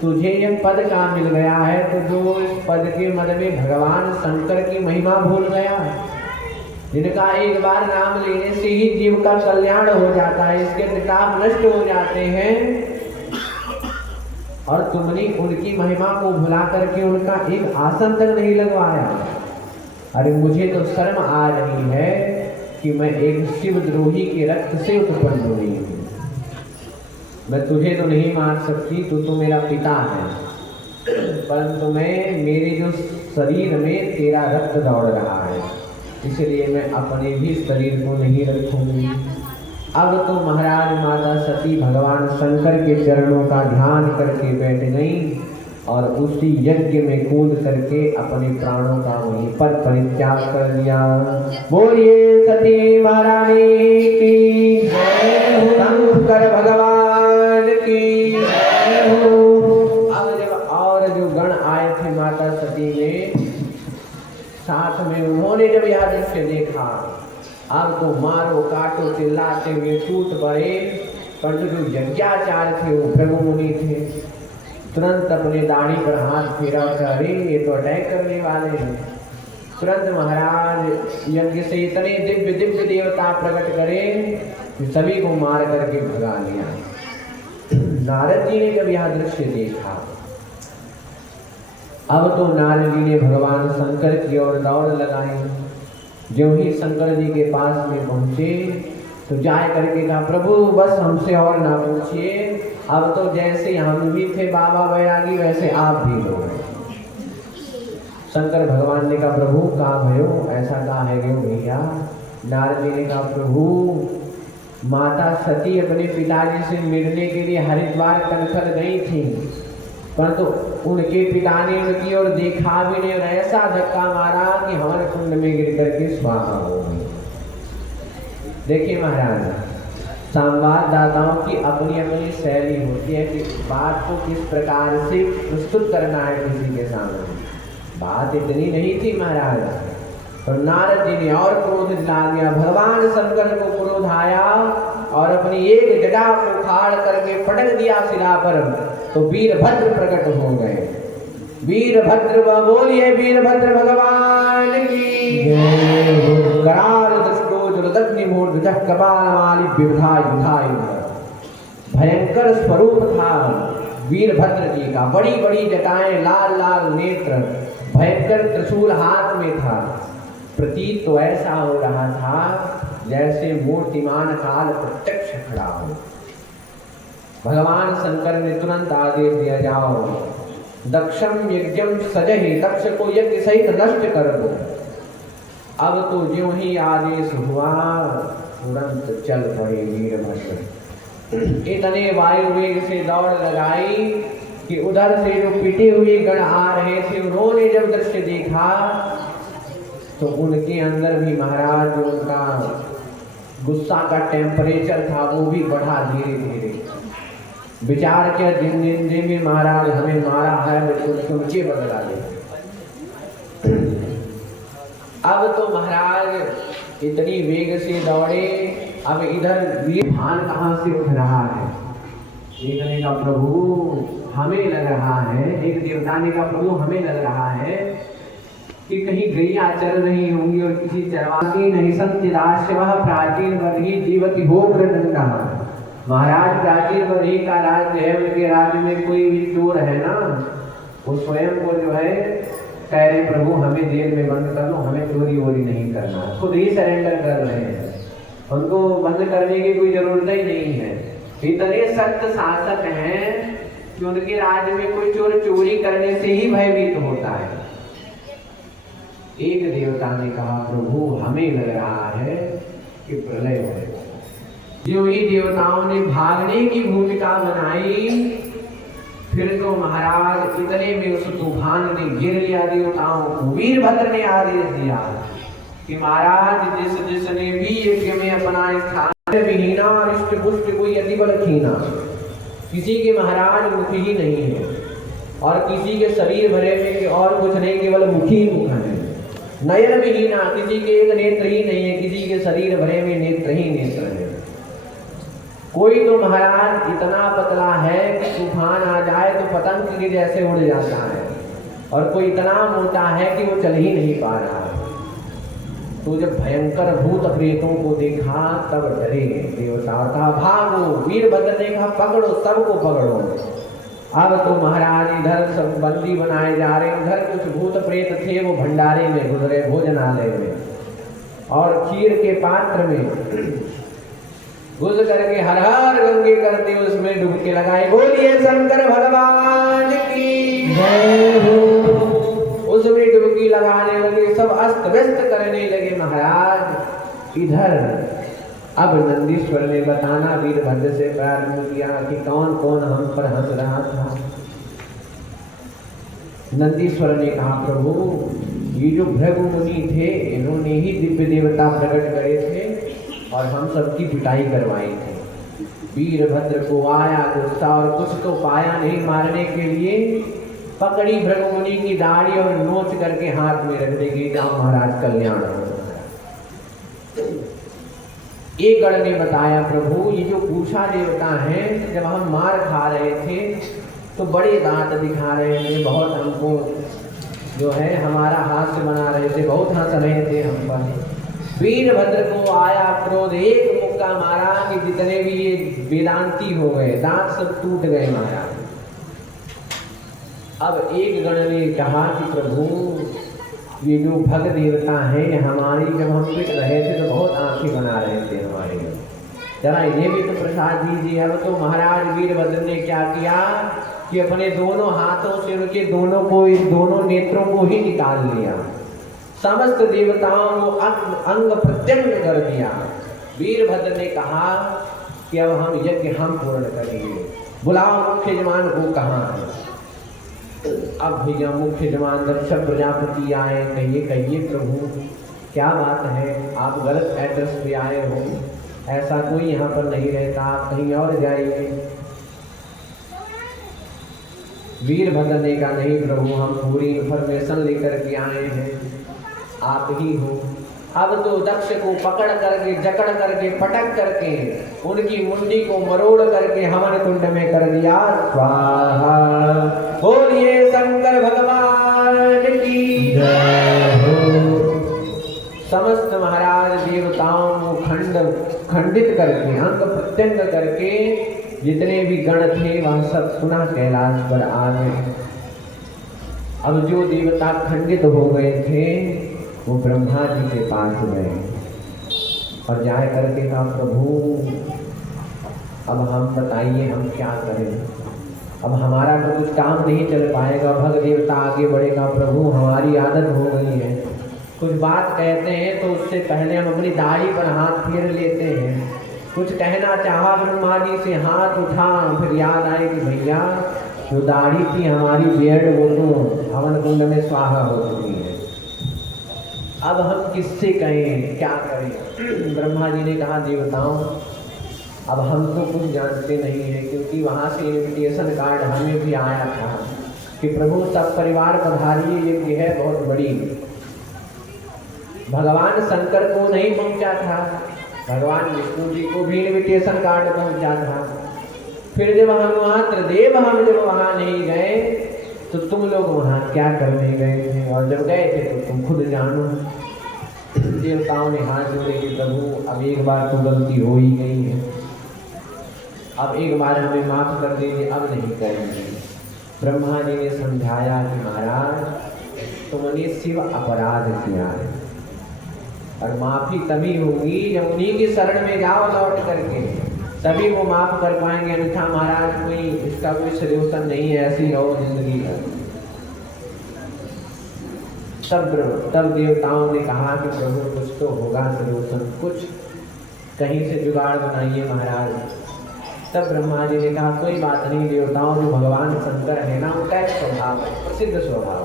तुझे यह पद का मिल गया है तो जो इस पद के मद में भगवान शंकर की महिमा भूल गया, जिनका एक बार नाम लेने से ही जीव का कल्याण हो जाता है, इसके निकाम नष्ट हो जाते हैं, और तुमने उनकी महिमा को भुला करके उनका एक आसन तक नहीं लगवाया। अरे मुझे तो शर्म आ रही है कि मैं एक शिवद्रोही के रक्त से उत्पन्न हुई हूँ। मैं तुझे तो नहीं मार सकती, तू तो मेरा पिता है, परंतु मैं मेरे जो शरीर में तेरा रक्त दौड़ रहा है, इसलिए मैं अपने भी शरीर को नहीं रखूंगी। अब तो महाराज माता सती भगवान शंकर के चरणों का ध्यान करके बैठ गई और उसी यज्ञ में कूद करके अपने प्राणों का वहीं पर परित्याग कर दिया। बोलिए सती महारानी की जय हो, शंकर भगवान की जय हो। अब जब और जो गण आए थे माता सती में साथ में, उन्होंने जब यह दृश्य देखा, अब तो मारो काटो चिल्लाते हुए टूट पड़े। पर जो यज्ञाचार्य थे वो भृगु मुनि थे, तुरंत अपने दाढ़ी पर हाथ फेरा और अरे ये तो अटैक करने वाले हैं। तुरंत महाराज यज्ञ से इतने दिव्य दिव्य देवता प्रकट करे कि सभी को मार करके भगा लिया। नारद जी ने जब यह दृश्य देखा, अब तो नारद जी ने भगवान शंकर की ओर दौड़ लगाई। जो ही शंकर जी के पास में पहुंचे तो जाए करके कहा, प्रभु बस हमसे और ना पूछिए, अब तो जैसे हम भी थे बाबा बैरागी वैसे आप भी लोग हैं। शंकर भगवान ने कहा, प्रभु कहा भयो ऐसा कहा है क्यों भैया? नारद जी ने कहा, प्रभु माता सती अपने पिताजी से मिलने के लिए हरिद्वार कनखल गई थी, परंतु उनके पिता ने उनकी ओर देखा भी नहीं और ऐसा धक्का मारा कि हवन कुंड में गिर करके स्वाहा हो गई। देखिए महाराज, संवाददाताओं की अपनी अपनी शैली होती है कि बात को किस प्रकार से प्रस्तुत करना है किसी के सामने। बात इतनी नहीं थी महाराज, तो नारद जी ने और क्रोध दिला दिया। भगवान शंकर को क्रोध आया और अपनी एक जटा को उखाड़ करके पटक दिया शिला पर, तो वीरभद्र प्रकट हो गए। वीरभद्र बोलिए वीरभद्र भगवान की कराल दृष्टो जुलदग्निमूर्धजः कपालमाली विविधा युधाय। भयंकर स्वरूप था वीरभद्र जी का, बड़ी बड़ी जटाएं, लाल लाल नेत्र, भयंकर त्रिशूल हाथ में था। प्रतीत तो ऐसा हो रहा था जैसे मूर्तिमान काल प्रत्यक्ष खड़ा हो। भगवान शंकर ने तुरंत आदेश दिया, जाओ दक्षम यज्ञम सजहि, दक्ष को यज्ञ सहित नष्ट कर दो। अब तो ज्यों ही आदेश हुआ तुरंत चल पड़े वीरभद्र। इतने वायु वेग से दौड़ लगाई कि उधर से जो पिटे हुए गण आ रहे थे, उन्होंने जब दृश्य देखा तो उनके अंदर भी महाराज जो उनका गुस्सा का टेम्परेचर था वो भी बढ़ा धीरे धीरे। विचार किया, जिन दिन में महाराज हमें मारा है बिल्कुल उनके बदला दे। अब तो महाराज इतनी वेग से दौड़े, अब इधर वीर भान कहाँ से उठ रहा है। देखने का प्रभु हमें लग रहा है, एक देवता ने कहा प्रभु हमें लग रहा है कि कहीं गैया चल रही होंगी और किसी चरवाकी नहीं संतिदाश्रवः प्राचीन वर्गी जीवति हो प्रदंडा। महाराज प्राचीन वर्गी का राज्य है, उनके राज्य में कोई भी चोर है ना, वो स्वयं को जो है कह रहे प्रभु हमें जेल में बंद कर लो, हमें चोरी वोरी नहीं करना, खुद ही सरेंडर कर रहे हैं, उनको बंद करने की कोई जरूरत ही नहीं है। इतने सख्त शासक हैं कि उनके राज्य में कोई चोर चोरी करने से ही भयभीत होता है। एक देवता ने कहा प्रभु हमें लग रहा है कि प्रलय होगा। जो ही देवताओं ने भागने की भूमिका बनाई, फिर तो महाराज इतने में उस तूफान ने गिर लिया देवताओं को। वीरभद्र ने आदेश दिया कि महाराज जिस जिसने भी यज्ञ में अपना स्थान विहीना और इष्ट पुष्ट कोई अति बल खीना, किसी के महाराज मुख ही नहीं है और किसी के शरीर भरे में और कुछ नहीं, केवल मुखी मुख है। नयन विहीना, किसी के एक नेत्र ही नहीं है, किसी के शरीर भरे में नेत्र ही नेत्र है। कोई तो महाराज इतना पतला है कि तूफान आ जाए तो पतंग के जैसे उड़ जाता है, और कोई इतना मोटा है कि वो चल ही नहीं पा रहा है। तो जब भयंकर भूत प्रेतों को देखा तब डरे देवता, कहा भागो। वीरभद्र ने कहा पकड़ो, सबको पकड़ो। अब तो महाराज इधर सब बंदी बनाए जा रहे, उधर कुछ भूत प्रेत थे वो भंडारे में गुजरे, भोजनालय में, और खीर के पात्र में घुस करके हर हर गंगे करते उसमें डुबकी लगाए। बोलिए शंकर भगवान की जय हो। उसमें डुबकी लगाने लगे, सब अस्त व्यस्त करने लगे महाराज। इधर अब नंदीश्वर ने बताना वीरभद्र से प्रारंभ किया कि कौन कौन हम पर हंस रहा था। नंदीश्वर ने कहा, प्रभु ये जो भृगु मुनि थे इन्होंने ही दिव्य देवता प्रकट करे थे और हम सबकी पिटाई करवाई थी। वीरभद्र को आया गुस्सा और कुछ तो पाया नहीं मारने के लिए, पकड़ी भृगु मुनि की दाढ़ी और नोच करके हाथ में रख देगी, जाओ महाराज कल्याण हो। एक गण ने बताया, प्रभु ये जो पूषा देवता हैं जब हम मार खा रहे थे तो बड़े दांत दिखा रहे थे, बहुत हमको जो है हमारा हास्य बना रहे थे, बहुत हंस रहे थे हम पर। वीरभद्र को आया क्रोध, एक मुक्का मारा कि जितने भी ये वेदांती हो गए, दांत सब टूट गए महाराज। अब एक गण ने कहा कि प्रभु ये जो भग देवता हैं हमारी जब हम पिट रहे थे तो बहुत आंखें बना रहे थे हमारे, जरा इन्हें भी तो प्रसाद दीजिए। अब तो महाराज वीरभद्र ने क्या किया कि अपने दोनों हाथों से उनके दोनों नेत्रों को ही निकाल लिया, समस्त देवताओं को अंग प्रत्यंग कर दिया। वीरभद्र ने कहा कि अब हम यज्ञ हम पूर्ण करेंगे, बुलाओ मुख्य यजमान को कहाँ है। अब भैया मुख्य यजमान दक्ष प्रजापति आए, कहिए प्रभु क्या बात है, आप गलत एड्रेस पे आए हो, ऐसा कोई यहाँ पर नहीं रहता, आप कहीं और जाइए। वीरभद्र ने कहा, नहीं प्रभु हम पूरी इंफॉर्मेशन लेकर के आए हैं, आप ही हो। अब तो दक्ष को पकड़ करके जकड़ करके पटक करके उनकी मुंडी को मरोड़ करके हवन कुंड में कर दिया। स्वाहा, बोलिए शंकर भगवान की जय हो। समस्त महाराज देवताओं को खंडित करके अंग प्रत्यंग करके जितने भी गण थे वह सब पुनः कैलाश पर आ गए। अब जो देवता खंडित हो गए थे वो ब्रह्मा जी के पास गए और जाए करके कहा, प्रभु अब हम बताइए हम क्या करें, अब हमारा तो कुछ काम नहीं चल पाएगा, भग देवता आगे बढ़ेगा, प्रभु हमारी आदत हो गई है, कुछ बात कहते हैं तो उससे पहले हम अपनी दाढ़ी पर हाथ फेर लेते हैं, कुछ कहना चाहा ब्रह्मा जी से हाथ उठा, फिर याद आए कि भैया जो दाढ़ी थी हमारी बियर्ड वो तो हवन कुंड में स्वाहा हो चुकी है, अब हम किससे कहें क्या करें। ब्रह्मा जी ने कहा, देवताओं अब हम तो कुछ जानते नहीं हैं, क्योंकि वहाँ से इन्विटेशन कार्ड हमें भी आया था कि प्रभु सब परिवार पधारिए, यज्ञ है बहुत बड़ी। भगवान शंकर को नहीं पहुँचा था, भगवान विष्णु जी को भी इन्विटेशन कार्ड पहुँचा था। फिर जब हम वहाँ त्रिदेव हम जब वहाँ नहीं गए तो तुम लोग वहाँ क्या करने गए थे, और जब गए थे तो तुम खुद जानो। देवताओं ने हाथ जोड़े कि प्रभु अब एक बार तो गलती हो ही गई है, अब एक बार हमें माफ कर दीजिए, अब नहीं करेंगे। ब्रह्मा जी ने समझाया कि महाराज तुमने शिव अपराध किया है और माफी तभी होगी जब उन्हीं की शरण में जाओ लौट करके, तभी वो माफ कर पाएंगे, अन्यथा महाराज कोई इसका कोई सल्यूशन नहीं है, ऐसी रहो जिंदगी भर। तब देवताओं ने कहा कि प्रभु कुछ तो होगा सल्यूशन, कुछ कहीं से जुगाड़ बनाइए महाराज। तब ब्रह्मा जी ने कहा, कोई बात नहीं देवताओं, जो भगवान शंकर है ना उनका एक स्वभाव है, प्रसिद्ध स्वभाव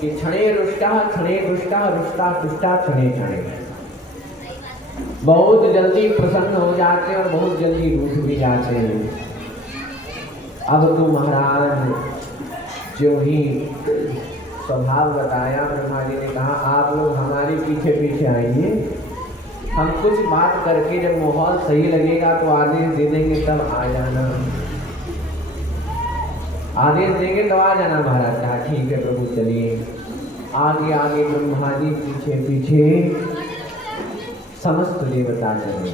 कि क्षणे रुष्टा क्षणे दुष्टा रुष्टा पुष्टा क्षणे क्षणे, बहुत जल्दी प्रसन्न हो जाते हैं और बहुत जल्दी रूठ भी जाते हैं। अब तो महाराज जो ही स्वभाव बताया, ब्रह्मा जी ने कहा, आप लोग हमारे पीछे पीछे आइए, हम कुछ बात करके जब माहौल सही लगेगा तो आदेश दे देंगे, तब आ जाना। आदेश देंगे तो आ जाना महाराज। कहा ठीक है प्रभु चलिए। आगे आगे ब्रह्मा जी पीछे पीछे समस्त देवता चले।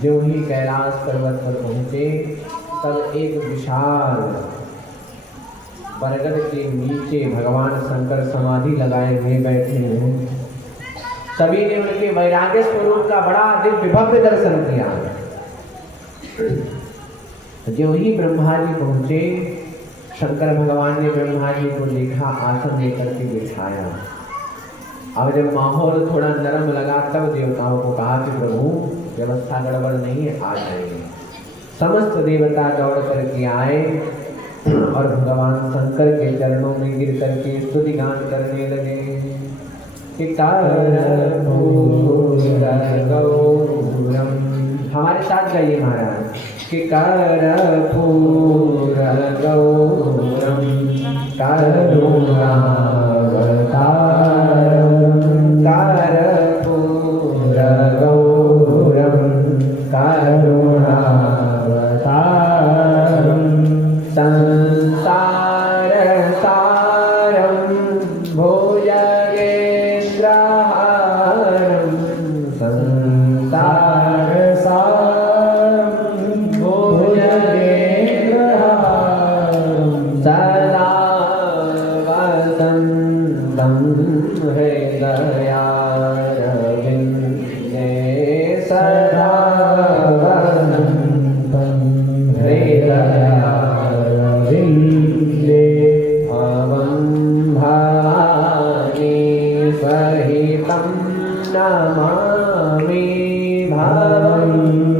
जो ही कैलाश पर्वत पर पहुँचे तब एक विशाल बरगद के नीचे भगवान शंकर समाधि लगाए हुए बैठे हैं। सभी ने उनके वैराग्य स्वरूप का बड़ा दिव्य भव्य दर्शन किया। जो ही ब्रह्मा जी पहुँचे शंकर भगवान ने ब्रह्मा जी को देखा, आसन लेकर के बिठाया। अब जब माहौल थोड़ा नरम लगा तब देवताओं को कहा कि प्रभु व्यवस्था गड़बड़ नहीं है, आ जाएंगे। समस्त देवता दौड़ करके आए और भगवान शंकर के चरणों में गिर करके स्तुति गान करने लगे कि कर्पूरगौरम। हमारे साथ गाइए महाराज कि कर्पूरगौरम करुणावतारम कर्पूरगौरम करुणावतारम संसार सारम भुजगेन्द्रहारम संसार सारम भुजगेन्द्रहारम सदा वसन्तं हृदयारविन्दे सदा वसन्तं हृदयारविन्दे भवं भवानी सहितं नमामि भवं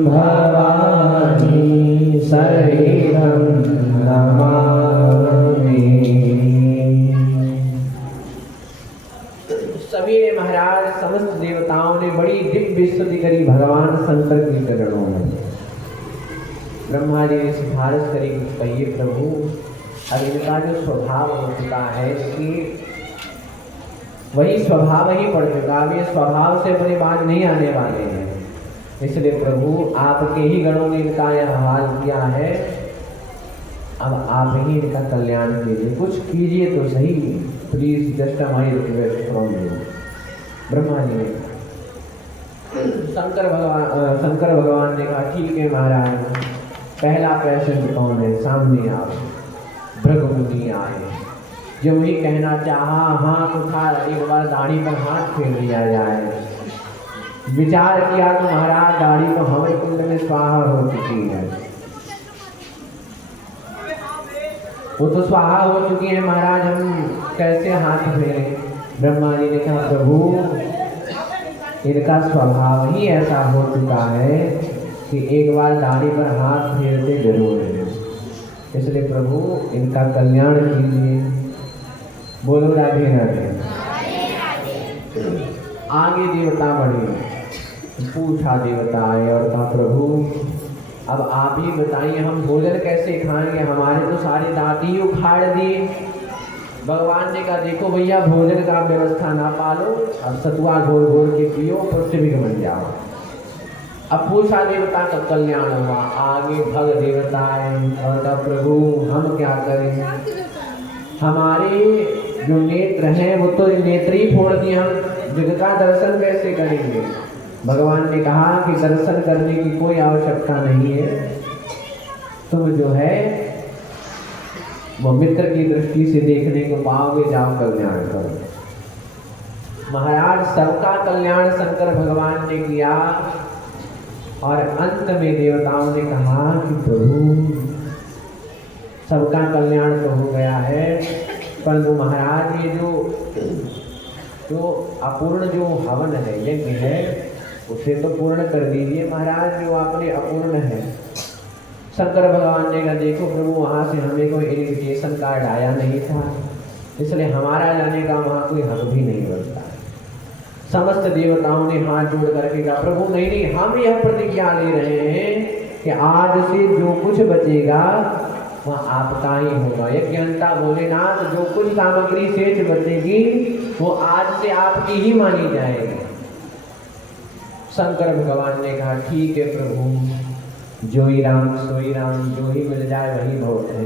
भवानी सहितं नमामि। सभी महाराज समस्त देवताओं ने बड़ी दिव्य स्तुति करी भगवान शंकर के चरणों में। ब्रह्मा जी ने सिफारिश करी कि कहिए प्रभु, अब इनका जो स्वभाव हो चुका है कि वही स्वभाव ही पड़ चुका, अब ये स्वभाव से बड़ी बात नहीं आने वाले हैं, इसलिए प्रभु आपके ही गणों ने इनका यह हाल किया है, अब आप ही इनका कल्याण कीजिए, कुछ कीजिए तो सही, please just my request from you. Brahma ji ने शंकर भगवान ने कहा ठीक है महाराज, पहला पेशेंट कौन है, सामने आप। भृगु मुनि आए, जो ही कहना चाहा हाथ उठा, एक बार दाढ़ी पर हाथ फेर दिया जाए। विचार किया तो महाराज दाढ़ी तो हमारे कुंड में स्वाहा हो चुकी है, वो तो स्वाहा हो चुकी है महाराज, हम कैसे हाथ फेरे। ब्रह्मा जी ने कहा प्रभु इनका स्वभाव ही ऐसा हो चुका है कि एक बार दाढ़ी पर हाथ फेरते जरूर है, इसलिए प्रभु इनका कल्याण कीजिए। बोलो राधे राधे। आगे देवता बढ़े, पूछा देवता आए और कहा प्रभु अब आप ही बताइए हम भोजन कैसे खाएंगे, हमारे तो सारे दांत ही उखाड़ दिए। भगवान ने कहा देखो भैया भोजन का व्यवस्था ना पालो, अब सतुआ घोल घोल के पियो, पृथ्वी बन जाओ। अब पूछा देवता का कल्याण हुआ, आगे भग देवता आए और कहा प्रभु हम क्या करें, हमारे जो नेत्र हैं वो तो नेत्र ही फोड़ दिए, हम जग का दर्शन कैसे करेंगे। भगवान ने कहा कि दर्शन करने की कोई आवश्यकता नहीं है, तुम जो है वो मित्र की दृष्टि से देखने को पाओगे, जाओ कल्याण करो। महाराज सबका कल्याण शंकर भगवान ने किया और अंत में देवताओं ने कहा कि प्रभु सबका कल्याण तो हो गया है, परंतु महाराज ये जो अपूर्ण जो हवन है, यज्ञ है, उसे तो पूर्ण कर दीजिए महाराज, जो आपने अपूर्ण है। शंकर भगवान ने कहा देखो प्रभु वहाँ से हमें कोई इन्विटेशन कार्ड आया नहीं था, इसलिए हमारा जाने का वहाँ कोई हक भी नहीं बनता। समस्त देवताओं ने हाथ जोड़ करके कहा प्रभु नहीं नहीं, हम यह प्रतिज्ञा ले रहे हैं कि आज से जो कुछ बचेगा वह आपका ही होगा। यज्ञंता भोलेनाथ जो कुछ सामग्री शेष बचेगी वो आज से आपकी ही मानी जाएगी। शंकर भगवान ने कहा ठीक है प्रभु, जो ही राम सोई राम, जो ही मिल जाए वही बहुत है,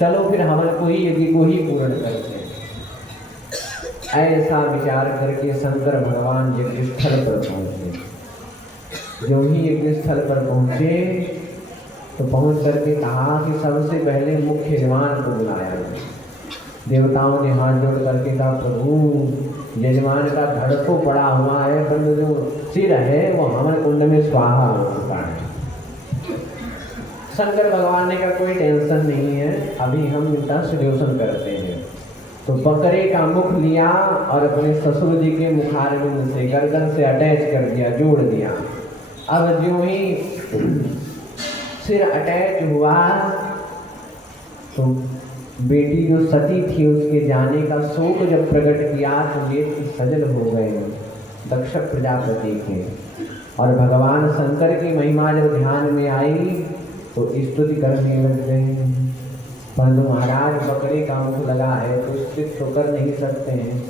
चलो फिर हवन को ही यज्ञ को ही पूर्ण करते हैं। ऐसा विचार करके शंकर भगवान यज्ञ स्थल पर पहुंचे। जो ही यज्ञ स्थल पर पहुंचे तो पहुंच करके कहा कि सबसे पहले मुख्य यजमान को बुलाया जाए। देवताओं ने हाथ जोड़ करके कहा प्रभु यजमान का धड़ तो पड़ा हुआ है, परंतु जो सिर है वो हवन कुंड में स्वाहा हो चुका है। शंकर भगवान ने कहा कोई टेंशन नहीं है, अभी हम इनका सॉल्यूशन करते हैं। तो बकरे का मुख लिया और अपने ससुर जी के मुखारविंद से गर्दन से अटैच कर दिया, जोड़ दिया। अब जो ही सिर अटैच हुआ तो बेटी जो सती थी उसके जाने का शोक जब प्रकट किया तो नेत्र सजल हो गए दक्ष प्रजापति के। और भगवान शंकर की महिमा जब ध्यान में आई तो स्तुति करने लग गए। परंतु महाराज बकरे का मुख लगा है तो स्थित होकर नहीं सकते हैं,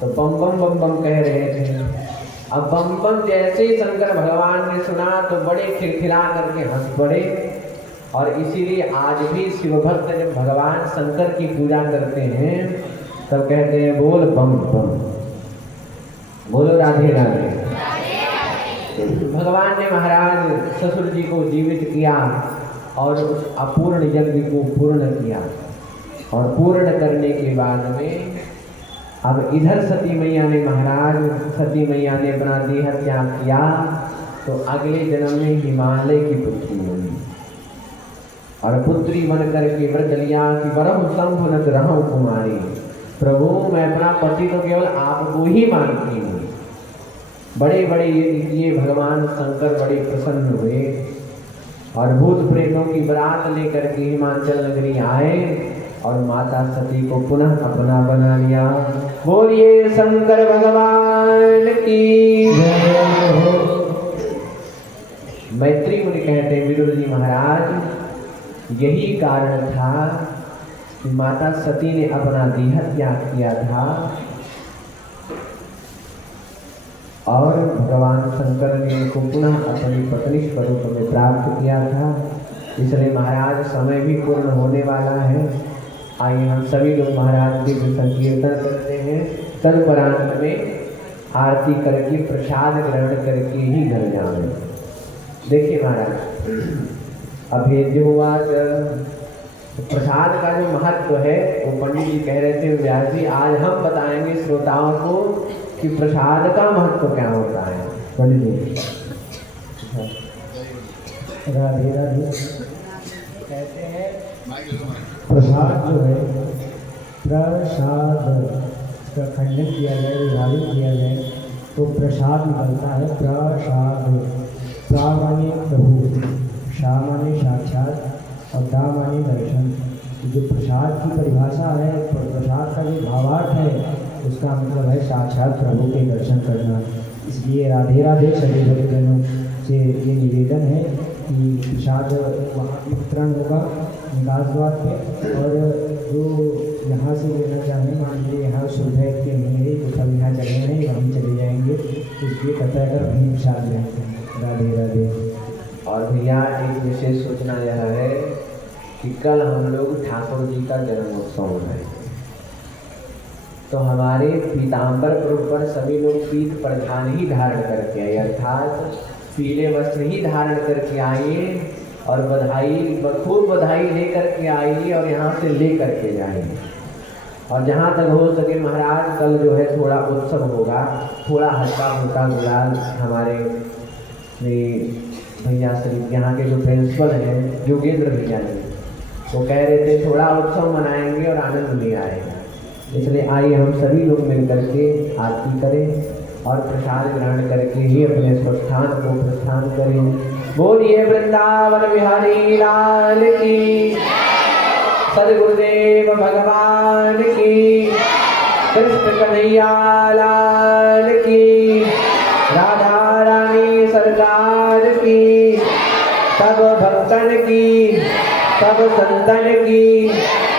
तो बम बम बम बम कह रहे थे। अब बम बम जैसे ही शंकर भगवान ने सुना तो बड़े खिलखिला करके हंस पड़े। और इसीलिए आज भी शिव भक्त जब भगवान शंकर की पूजा करते हैं तब कहते हैं बोल बम बम, बोलो राधे राधे। भगवान ने महाराज ससुर जी को जीवित किया और उस अपूर्ण यज्ञ को पूर्ण किया। और पूर्ण करने के बाद में अब इधर सती मैया ने महाराज सती मैया ने अपना देह त्याग किया तो अगले जन्म में हिमालय की पुत्री हुई और पुत्री बन करके व्रत लिया कि वरम शंभु नत रहूं कुमारी, प्रभु मैं अपना पति तो केवल आपको ही मानती हूँ। बड़े बड़े ये भगवान शंकर बड़े प्रसन्न हुए और भूत प्रेतों की बरात लेकर के हिमाचल नगरी आए और माता सती को पुनः अपना बना लिया। बोलिए शंकर भगवान की। मैत्री मुनि कहते विदुर जी महाराज यही कारण था कि माता सती ने अपना देह त्याग किया था और भगवान शंकर ने को पुनः अपनी पत्नी स्वरूप में प्राप्त किया था। इसलिए महाराज समय भी पूर्ण होने वाला है। आइए हम सभी लोग महाराज के संकीर्तन करते हैं, तदुपरांत में आरती करके प्रसाद ग्रहण करके ही घर जाएं। देखिए महाराज अभेद्य हुआ प्रसाद का जो महत्व है वो पंडित जी कह रहे थे व्यास जी आज हम बताएंगे श्रोताओं को कि प्रसाद का महत्व क्या होता है। पंडित जी राधे राधे कहते हैं प्रसाद जो है प्रसाद का खंडन किया जाए विभाजित किया जाए तो प्रसाद निकलता है। प्रसाद प्रा माने प्रभु, शा माने साक्षात और दा माने दर्शन। जो प्रसाद की परिभाषा है प्रसाद का जो भावार्थ है उसका मतलब है साक्षात प्रभु के दर्शन करना। इसलिए राधे राधे सभी भक्तजनों से ये निवेदन है कि प्रसाद वहाँ वितरण होगा निकास द्वार पे और जो यहाँ से लेना चाहें मान लीजिए यहाँ सुबह के मेरे तो सब यहाँ जगह नहीं वहीं चले जाएंगे, इसलिए कहता है अगर वहीं प्रसाद लेंगे। राधे राधे। और भैया एक विशेष सूचना यह है कि कल हम लोग ठाकुर जी का जन्मोत्सव मनाएंगे तो हमारे पीताम्बर पुरुष पर सभी लोग पीत परिधान ही धारण करके आए अर्थात पीले वस्त्र ही धारण करके आइए और बधाई खूब बधाई लेकर के आइए और यहाँ से ले करके जाइए। और जहाँ तक हो सके महाराज कल जो है थोड़ा उत्सव होगा, थोड़ा हल्का फुल्का गुलाल हमारे भैया श्री यहाँ के जो प्रिंसिपल हैं योगेंद्र भैया जी वो कह रहे थे थोड़ा उत्सव मनाएंगे और आनंद ले आएगा। इसलिए आइए हम सभी लोग मिल करके आरती करें और प्रसाद ग्रहण करके ही अपने स्वस्थान को प्रस्थान करें। बोलिए वृंदावन बिहारी लाल की, सदगुरुदेव भगवान की, कृष्ण कन्हैया लाल की, राधा रानी सरकार की, सब भक्तन की, सब संतन की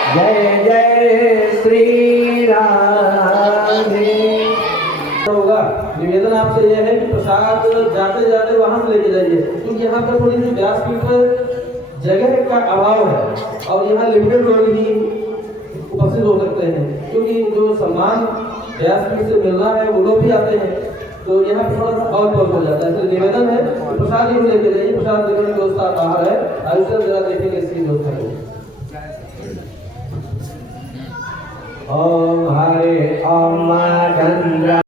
जय जय श्री राधे। होगा निवेदन आपसे यह है कि प्रसाद जाते जाते वहां से लेके जाइए क्योंकि यहाँ पर थोड़ी सी व्यासपीठ पर जगह का अभाव है और यहाँ लिमिटेड लोग ही उपस्थित हो सकते हैं क्योंकि जो सम्मान व्यासपीठ से मिल रहा है वो लोग भी आते हैं तो यहाँ पर थोड़ा सा और हो जाता है। तो निवेदन है प्रसाद ही लेके जाइए, प्रसाद लेने की व्यवस्था बाहर है, आयुष्य जरा देखेंगे इसकी व्यवस्था को। ओम हरे ओम चंद्र